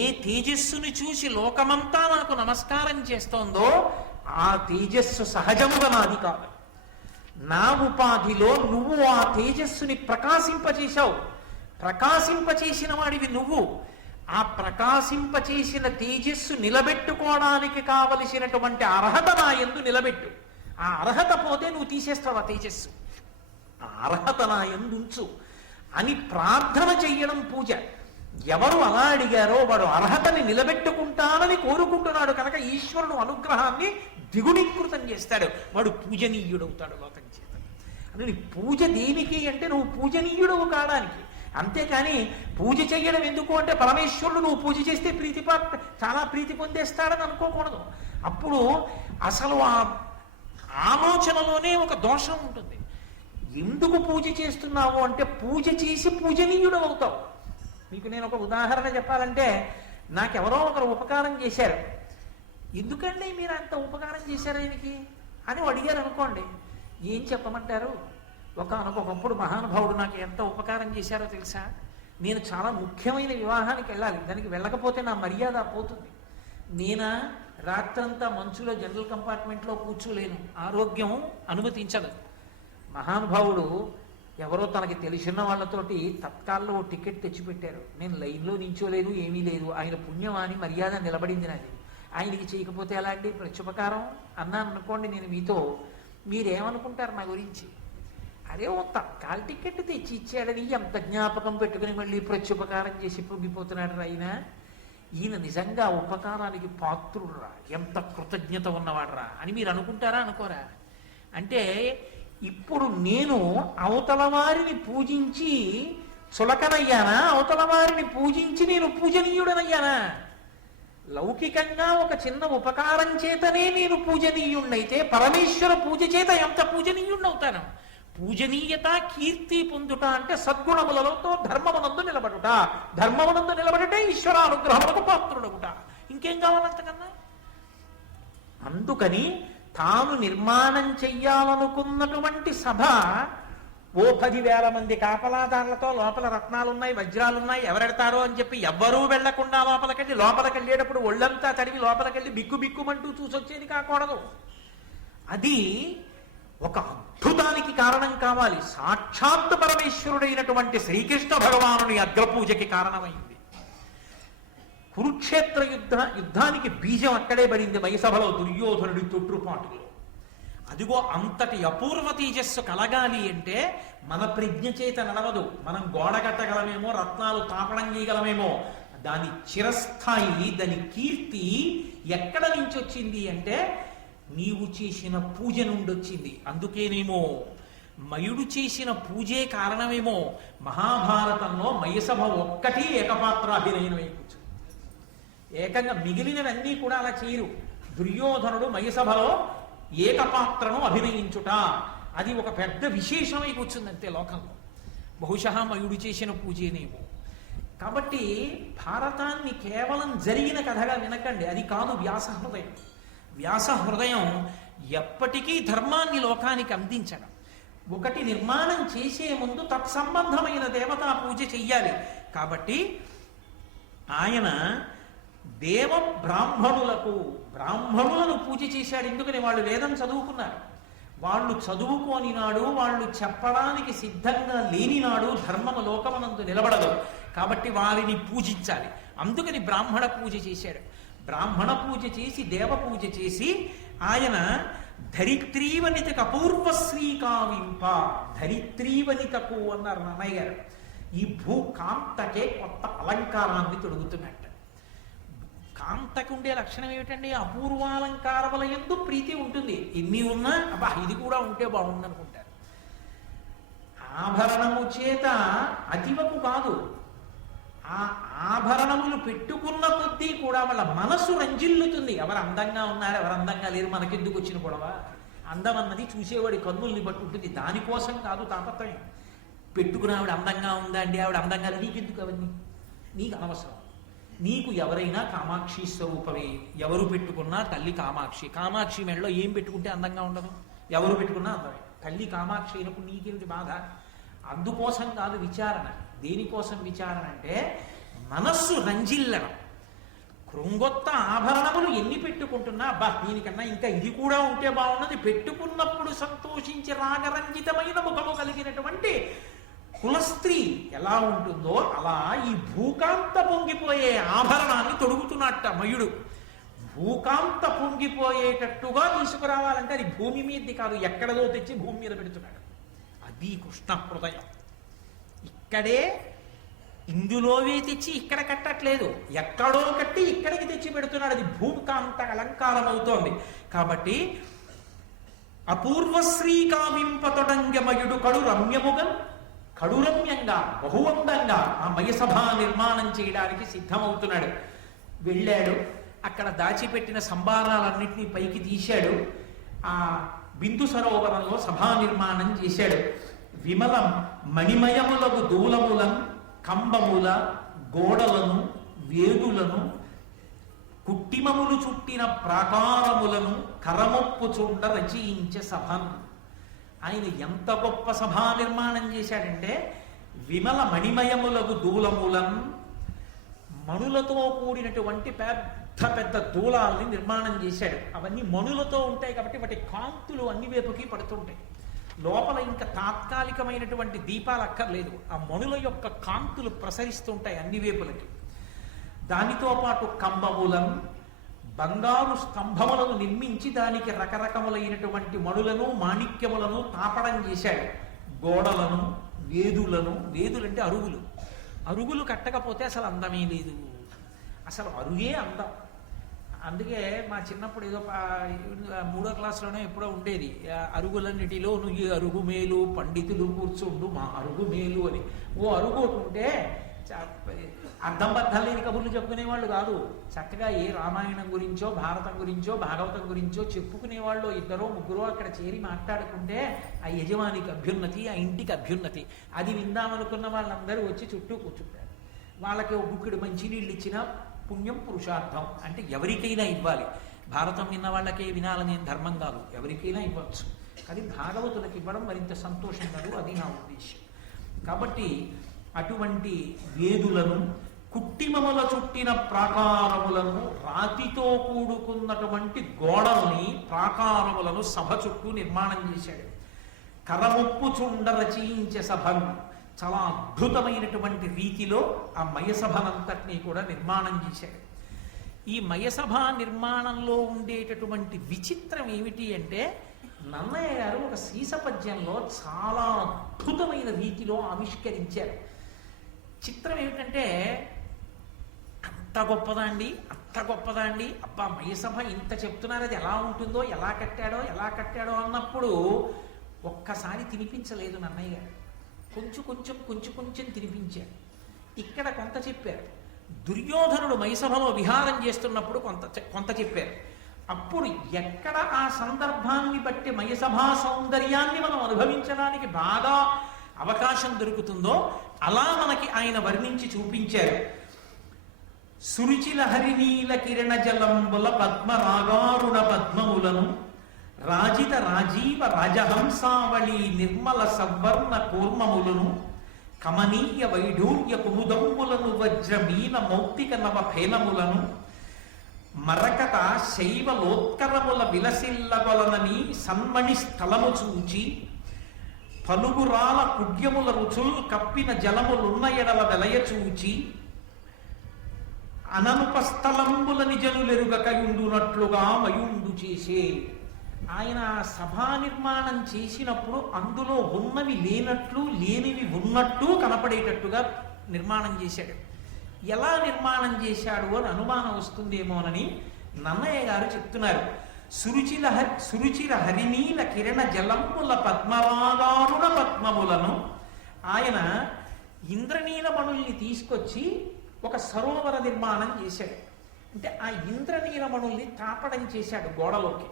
ఏ తేజస్సును చూసి లోకమంతా నాకు నమస్కారం చేస్తోందో ఆ తేజస్సు సహజముగా నాది కాదు. నా ఉపాధిలో నువ్వు ఆ తేజస్సుని ప్రకాశింపచేశావు. ప్రకాశింపచేసిన వాడివి నువ్వు. ఆ ప్రకాశింపచేసిన తేజస్సు నిలబెట్టుకోవడానికి కావలసినటువంటి అర్హత నా యందు నిలబెట్టు. ఆ అర్హత పోతే నువ్వు తీసేస్తావు ఆ తేజస్సు. ఆ అర్హత నా యందు ఉంచు అని ప్రార్థన చెయ్యడం పూజ. ఎవరు అలా అడిగారో వాడు అర్హతని నిలబెట్టుకుంటానని కోరుకుంటున్నాడు కనుక ఈశ్వరుడు అనుగ్రహాన్ని ద్విగుణీకృతం చేస్తాడు, వాడు పూజనీయుడవుతాడు లోకం చేత. అందుకని పూజ దేనికి అంటే నువ్వు పూజనీయుడవు కావడానికి. అంతేకాని పూజ చెయ్యడం ఎందుకు అంటే పరమేశ్వరుడు నువ్వు పూజ చేస్తే చాలా ప్రీతి పొందేస్తాడని అనుకోకూడదు. అప్పుడు అసలు ఆ ఆలోచనలోనే ఒక దోషం ఉంటుంది. ఎందుకు పూజ చేస్తున్నావు అంటే పూజ చేసి పూజనీయుడు అవుతావు. మీకు నేను ఒక ఉదాహరణ చెప్పాలంటే, నాకెవరో ఒకరు ఉపకారం చేశారు. ఎందుకండి మీరు అంత ఉపకారం చేశారు ఆయనకి అని అడిగారు అనుకోండి, ఏం చెప్పమంటారు? ఒకనకొకప్పుడు మహానుభావుడు నాకు ఎంత ఉపకారం చేశారో తెలుసా? నేను చాలా ముఖ్యమైన వివాహానికి వెళ్ళాలి, దానికి వెళ్ళకపోతే నా మర్యాద పోతుంది. నేనా రాత్రంతా మంచులో జనరల్ కంపార్ట్మెంట్లో కూర్చోలేను, ఆరోగ్యం అనుమతించదు. మహానుభావుడు ఎవరో తనకి తెలిసిన వాళ్ళతోటి తత్కాల్లో ఓ టికెట్ తెచ్చిపెట్టారు. నేను లైన్లో నించోలేను, ఏమీ లేదు. ఆయన పుణ్యమాని మర్యాద నిలబడింది నాది. ఆయనకి చేయకపోతే ఎలాంటి ప్రత్యుపకారం అన్నాను అనుకోండి నేను మీతో, మీరేమనుకుంటారు నా గురించి? అరే ఓ తత్కాల టికెట్ తెచ్చి ఇచ్చాడని ఎంత జ్ఞాపకం పెట్టుకుని మళ్ళీ ప్రత్యుపకారం చేసి పొంగిపోతున్నాడు ఆయన. ఈయన నిజంగా ఉపకారానికి పాత్రుడురా, ఎంత కృతజ్ఞత ఉన్నవాడురా అని మీరు అనుకుంటారా అనుకోరా? అంటే ఇప్పుడు నేను అవతల వారిని పూజించి చులకనయ్యానా? అవతల వారిని పూజించి నేను పూజనీయుడనయ్యానా? లౌకికంగా ఒక చిన్న ఉపకారం చేతనే నేను పూజనీయుణ్ణైతే పరమేశ్వర పూజ చేత ఎంత పూజనీయుణ్ణవుతాను? పూజనీయత కీర్తి పొందుట అంటే సద్గుణములతో ధర్మమునందు నిలబడుట, ధర్మమునందు నిలబడుట ఈశ్వరానుగ్రహములకు పాత్రుడవుట. ఇంకేం కావాలంతకన్నా? అందుకని తాను నిర్మాణం చెయ్యాలనుకున్నటువంటి సభ ఓ 10,000 మంది కాపలాదారులతో లోపల రత్నాలున్నాయి, వజ్రాలున్నాయి, ఎవరెడతారో అని చెప్పి ఎవ్వరూ వెళ్లకుండా లోపలికెళ్ళేటప్పుడు ఒళ్ళంతా తడివి లోపలికెళ్ళి బిక్కు బిక్కుమంటూ చూసొచ్చేది కాకూడదు. అది ఒక అద్భుతానికి కారణం కావాలి. సాక్షాత్ పరమేశ్వరుడైనటువంటి శ్రీకృష్ణ భగవానుని అగ్రపూజకి కారణమైంది. కురుక్షేత్ర యుద్ధానికి బీజం అక్కడే పడింది, మైసభలో దుర్యోధనుడి తొట్టుపాటులో. అదిగో అంతటి అపూర్వ తేజస్సు కలగాలి అంటే మన ప్రజ్ఞ చేత నడవదు. మనం గోడ కట్టగలమేమో, రత్నాలు తాపడం చేయగలమేమో, దాని చిరస్థాయి, దాని కీర్తి ఎక్కడ నుంచి వచ్చింది అంటే నీవు చేసిన పూజ నుండి వచ్చింది. అందుకేనేమో మయుడు చేసిన పూజే కారణమేమో మహాభారతంలో మయసభ ఒక్కటి ఏకపాత్రాభినయనమై కూర్చుంది. ఏకంగా మిగిలినవన్నీ కూడా అలా చేయరు. దుర్యోధనుడు మయసభలో ఏకపాత్రను అభినయించుట అది ఒక పెద్ద విశేషమై కూర్చుందంతే లోకంలో. బహుశా మయుడు చేసిన పూజేనేమో. కాబట్టి భారతాన్ని కేవలం జరిగిన కథగా వినకండి, అది కాదు వ్యాస హృదయం. వ్యాస హృదయం ఎప్పటికీ ధర్మాన్ని లోకానికి అందించడం. ఒకటి నిర్మాణం చేసే ముందు తత్సంబంధమైన దేవతా పూజ చెయ్యాలి. కాబట్టి ఆయన దేవ బ్రాహ్మణులను పూజ చేశాడు. ఎందుకని? వాళ్ళు వేదం చదువుకున్నారు. వాళ్ళు చదువుకోని నాడు, వాళ్ళు చెప్పడానికి సిద్ధంగా లేని నాడు ధర్మము లోకమనందు నిలబడదు. కాబట్టి వారిని పూజించాలి. అందుకని బ్రాహ్మణ పూజ చేశాడు. బ్రాహ్మణ పూజ చేసి దేవ పూజ చేసి ఆయన ధరిత్రీవనితకు అపూర్వ శ్రీకావింప, ధరిత్రీవనితకు అన్నారు నన్నయ్య గారు. ఈ భూకాంతకే కొత్త అలంకారాన్ని తొడుగుతున్నట్టు. కాంతకు ఉండే లక్షణం ఏమిటండి? అపూర్వాలంకారముల యందు ప్రీతి ఉంటుంది. ఎన్ని ఉన్నా అబ్బా ఇది కూడా ఉంటే బాగుంది అనుకుంటారు. ఆభరణము చేత అతివకు కాదు, ఆ ఆభరణములు పెట్టుకున్న కొద్దీ కూడా వాళ్ళ మనసు రంజిల్లుతుంది. ఎవరు అందంగా ఉన్నారు, ఎవరు అందంగా లేరు, మనకెందుకు వచ్చిన గొడవ? అందం అన్నది చూసేవాడి కన్నుల్ని బట్టి ఉంటుంది. దానికోసం కాదు తాపత్రయం. పెట్టుకుని ఆవిడ అందంగా ఉందా అండి, ఆవిడ అందంగా లేదు, నీకెందుకు అవన్నీ? నీకు అనవసరం. నీకు ఎవరైనా కామాక్షి స్వరూపమే. ఎవరు పెట్టుకున్నా తల్లి కామాక్షి. కామాక్షి మెడలో ఏం పెట్టుకుంటే అందంగా ఉండదు? ఎవరు పెట్టుకున్నా అందమే. తల్లి కామాక్షి అయినప్పుడు నీకేమిటి బాధ? అందుకోసం కాదు విచారణ. దేనికోసం విచారణ అంటే మనస్సు రంజిల్లడం. కృంగొత్త ఆభరణములు ఎన్ని పెట్టుకుంటున్నా అబ్బా దీనికన్నా ఇంకా ఇది కూడా ఉంటే బాగున్నది, పెట్టుకున్నప్పుడు సంతోషించి రాగరంజితమైన ముఖము కలిగినటువంటి కులస్త్రీ ఎలా ఉంటుందో అలా ఈ భూకాంత పొంగిపోయే ఆభరణాన్ని తొడుగుతున్నట్ట మయుడు. భూకాంత పొంగిపోయేటట్టుగా తీసుకురావాలంటే అది భూమి మీదది కాదు, ఎక్కడదో తెచ్చి భూమి మీద పెడుతున్నాడు. అది కృష్ణ హృదయం. ఇక్కడే ఇందులోవే తెచ్చి ఇక్కడ కట్టట్లేదు, ఎక్కడో కట్టి ఇక్కడికి తెచ్చి పెడుతున్నాడు. అది భూమికాంత అలంకారం అవుతోంది. కాబట్టి అపూర్వశ్రీ కావింపతొడంగమయుడు కడు రమ్యముగా, కడురమ్యంగా, బహువందంగా ఆ మయసభా నిర్మాణం చేయడానికి సిద్ధమవుతున్నాడు. వెళ్ళాడు, అక్కడ దాచిపెట్టిన సంభారాలన్నింటినీ పైకి తీశాడు. ఆ బిందు సరోవరంలో సభా నిర్మాణం చేశాడు. విమలం మణిమయములకు దూలములను, కంబముల గోడలను, వేదులను, కుట్టిమములు చుట్టిన ప్రాకారములను కరమొప్పు చూడ రచయించే సభను. ఆయన ఎంత గొప్ప సభా నిర్మాణం చేశాడంటే, విమల మణిమయములకు దూలములను, మణులతో కూడినటువంటి పెద్ద పెద్ద దూలాల్ని నిర్మాణం చేశాడు. అవన్నీ మణులతో ఉంటాయి కాబట్టి వాటి కాంతులు అన్ని వైపుకి పడుతుంటాయి. లోపల ఇంకా తాత్కాలికమైనటువంటి దీపాలు అక్కర్లేదు, ఆ మణుల యొక్క కాంతులు ప్రసరిస్తుంటాయి అన్ని వైపులకి. దానితో పాటు కంబములను, బంగారు స్తంభములను నిర్మించి దానికి రకరకములైనటువంటి మణులను, మాణిక్యములను తాపడం చేశాడు. గోడలను, వేదులను, వేదులంటే అరుగులు, అరుగులు కట్టకపోతే అసలు అందమే లేదు, అసలు అరుగే అందం. అందుకే మా చిన్నప్పుడు ఏదో 3వ క్లాసులోనే ఎప్పుడో ఉండేది, అరుగులన్నిటిలో నువ్వు అరుగు మేలు పండితులు కూర్చుండు మా అరుగు మేలు అని. ఓ అరుగు ఉంటే అర్థం బద్దం లేని కబుర్లు చెప్పుకునేవాళ్ళు కాదు. చక్కగా ఏ రామాయణం గురించో, భారతం గురించో, భాగవతం గురించో చెప్పుకునేవాళ్ళు ఇద్దరో ముగ్గురో అక్కడ చేరి మాట్లాడుకుంటే ఆ యజమానికి అభ్యున్నతి, ఆ ఇంటికి అభ్యున్నతి. అది విందామనుకున్న వాళ్ళందరూ వచ్చి చుట్టూ కూర్చుంటారు. వాళ్ళకి ఒక బుక్కిడు మంచినీళ్ళు ఇచ్చినా పుణ్యం పురుషార్థం. అంటే ఎవరికైనా ఇవ్వాలి. భారతం విన్న వాళ్ళకే వినాలని ధర్మం కాదు, ఎవరికైనా ఇవ్వచ్చు. కానీ భాగవతులకు ఇవ్వడం మరింత సంతోషం కాదు, అది నా ఉద్దేశం. కాబట్టి అటువంటి వేదులను, కుట్టిమముల చుట్టిన ప్రాకారములను, రాతితో కూడుకున్నటువంటి గోడల్ని, ప్రాకారములను సభ చుట్టూ నిర్మాణం చేశాడు. కరముప్పు చుండ రచయించే సభను చాలా అద్భుతమైనటువంటి రీతిలో ఆ మయసభనంతటినీ కూడా నిర్మాణం చేశాడు. ఈ మయసభ నిర్మాణంలో ఉండేటటువంటి విచిత్రం ఏమిటి అంటే, నన్నయ్య గారు ఒక సీసపద్యంలో చాలా అద్భుతమైన రీతిలో ఆవిష్కరించారు. చిత్రం ఏమిటంటే, అంత గొప్పదా అండి, అంత గొప్పదా అండి, అబ్బా మయసభ ఇంత చెప్తున్నారు, అది ఎలా ఉంటుందో, ఎలా కట్టాడో అన్నప్పుడు ఒక్కసారి తినిపించలేదు నన్నయ్య గారు. కొంచెం తినిపించారు. ఇక్కడ కొంత చెప్పారు. దుర్యోధనుడు మైసభలో విహారం చేస్తున్నప్పుడు కొంత చెప్పారు. అప్పుడు ఎక్కడ ఆ సందర్భాన్ని బట్టి మయసభా సౌందర్యాన్ని మనం అనుభవించడానికి బాగా అవకాశం దొరుకుతుందో అలా మనకి ఆయన వర్ణించి చూపించారు. సురుచిల హరినీల కిరణ జలంబుల పద్మరాగారుణ పద్మములను, రాజిత రాజీవ రాజహంసావళి నిర్మల సవర్ణ కూర్మములను, కమనీయ వైఢూర్య కుముదంబులను, వజ్రమీన మౌక్తిక నవ ఫేనములను, మరకత శైవలోత్కరముల విలసిల్లగొలనని సన్మణి స్థలము చూచి, పలుగురాల కుడ్యముల రుచుల్ కప్పిన జలములున్న ఎడల వెలయ చూచి, అననుపస్థలంబుల నిజనులెరుగకయుండునట్లుగా మయుండు చేసే. ఆయన సభా నిర్మాణం చేసినప్పుడు అందులో ఉన్నవి లేనట్లు, లేనివి ఉన్నట్టు కనపడేటట్టుగా నిర్మాణం చేశాడు. ఎలా నిర్మాణం చేశాడు అని అనుమానం వస్తుందేమోనని నన్నయ్య గారు చెప్తున్నారు. సురుచిర హరినీల కిరణ జలంబుల పద్మరాగారుణ పద్మములను, ఆయన ఇంద్రనీలమణుల్ని తీసుకొచ్చి ఒక సరోవర నిర్మాణం చేశాడు. అంటే ఆ ఇంద్రనీలమణుల్ని తాపడం చేశాడు గోడలోకి.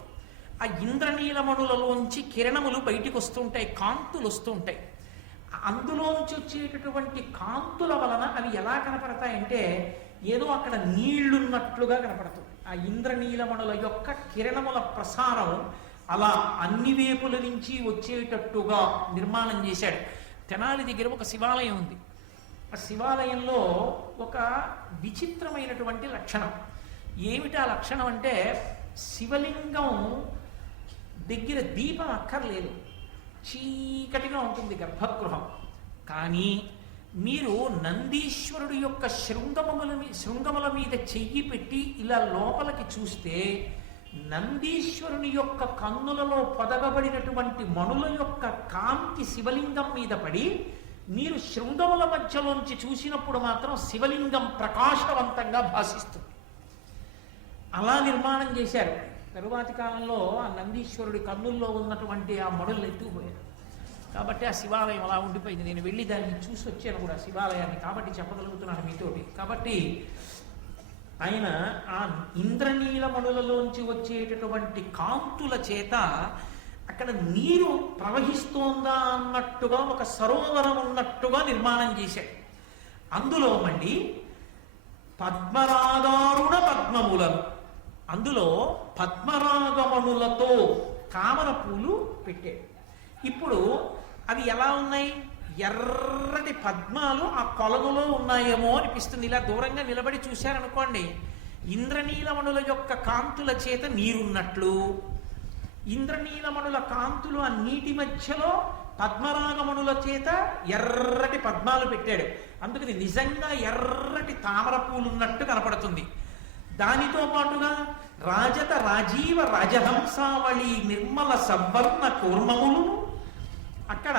ఆ ఇంద్రనీలమణులలోంచి కిరణములు బయటికి వస్తుంటాయి, కాంతులు వస్తుంటాయి. అందులోంచి వచ్చేటటువంటి కాంతుల వలన అవి ఎలా కనపడతాయంటే, ఏదో అక్కడ నీళ్లున్నట్లుగా కనపడుతుంది. ఆ ఇంద్రనీలమణుల యొక్క కిరణముల ప్రసారం అలా అన్ని వేపుల నుంచి వచ్చేటట్టుగా నిర్మాణం చేశాడు. తెనాలి దగ్గర ఒక శివాలయం ఉంది. ఆ శివాలయంలో ఒక విచిత్రమైనటువంటి లక్షణం. ఏమిటి ఆ లక్షణం అంటే, శివలింగం దగ్గర దీపం అక్కర్లేదు, చీకటిగా ఉంటుంది గర్భగృహం. కానీ మీరు నందీశ్వరుడు యొక్క శృంగముల మీద చెయ్యి పెట్టి ఇలా లోపలికి చూస్తే, నందీశ్వరుని యొక్క కన్నులలో పొదగబడినటువంటి మణుల యొక్క కాంతి శివలింగం మీద పడి మీరు శృంగముల మధ్యలోంచి చూసినప్పుడు మాత్రం శివలింగం ప్రకాశవంతంగా భాసిస్తుంది. అలా నిర్మాణం చేశారు. తరువాతి కాలంలో ఆ నందీశ్వరుడి కన్నుల్లో ఉన్నటువంటి ఆ మడులు ఎత్తుకుపోయారు. కాబట్టి ఆ శివాలయం అలా ఉండిపోయింది. నేను వెళ్ళి దాన్ని చూసి వచ్చాను కూడా శివాలయాన్ని, కాబట్టి చెప్పగలుగుతున్నాను మీతోటి. కాబట్టి ఆయన ఆ ఇంద్రనీలమణులలోంచి వచ్చేటటువంటి కాంతుల చేత అక్కడ నీరు ప్రవహిస్తోందా అన్నట్టుగా ఒక సరోవరం ఉన్నట్టుగా నిర్మాణం చేశాడు. అందులో మళ్ళీ పద్మరాగారుణ పద్మములను, అందులో పద్మరాగమణులతో తామర పూలు పెట్టాడు. ఇప్పుడు అవి ఎలా ఉన్నాయి? ఎర్రటి పద్మాలు ఆ కొలనులో ఉన్నాయేమో అనిపిస్తుంది. ఇలా దూరంగా నిలబడి చూశారనుకోండి, ఇంద్రనీలమణుల యొక్క కాంతుల చేత నీరున్నట్లు, ఇంద్రనీలమణుల కాంతులు ఆ నీటి మధ్యలో పద్మరాగమణుల చేత ఎర్రటి పద్మాలు పెట్టాడు. అందుకని నిజంగా ఎర్రటి తామర పూలున్నట్టు కనపడుతుంది. దానితో పాటుగా రాజత రాజీవ రాజహంసావళి నిర్మల సవర్ణ కూర్మములు, అక్కడ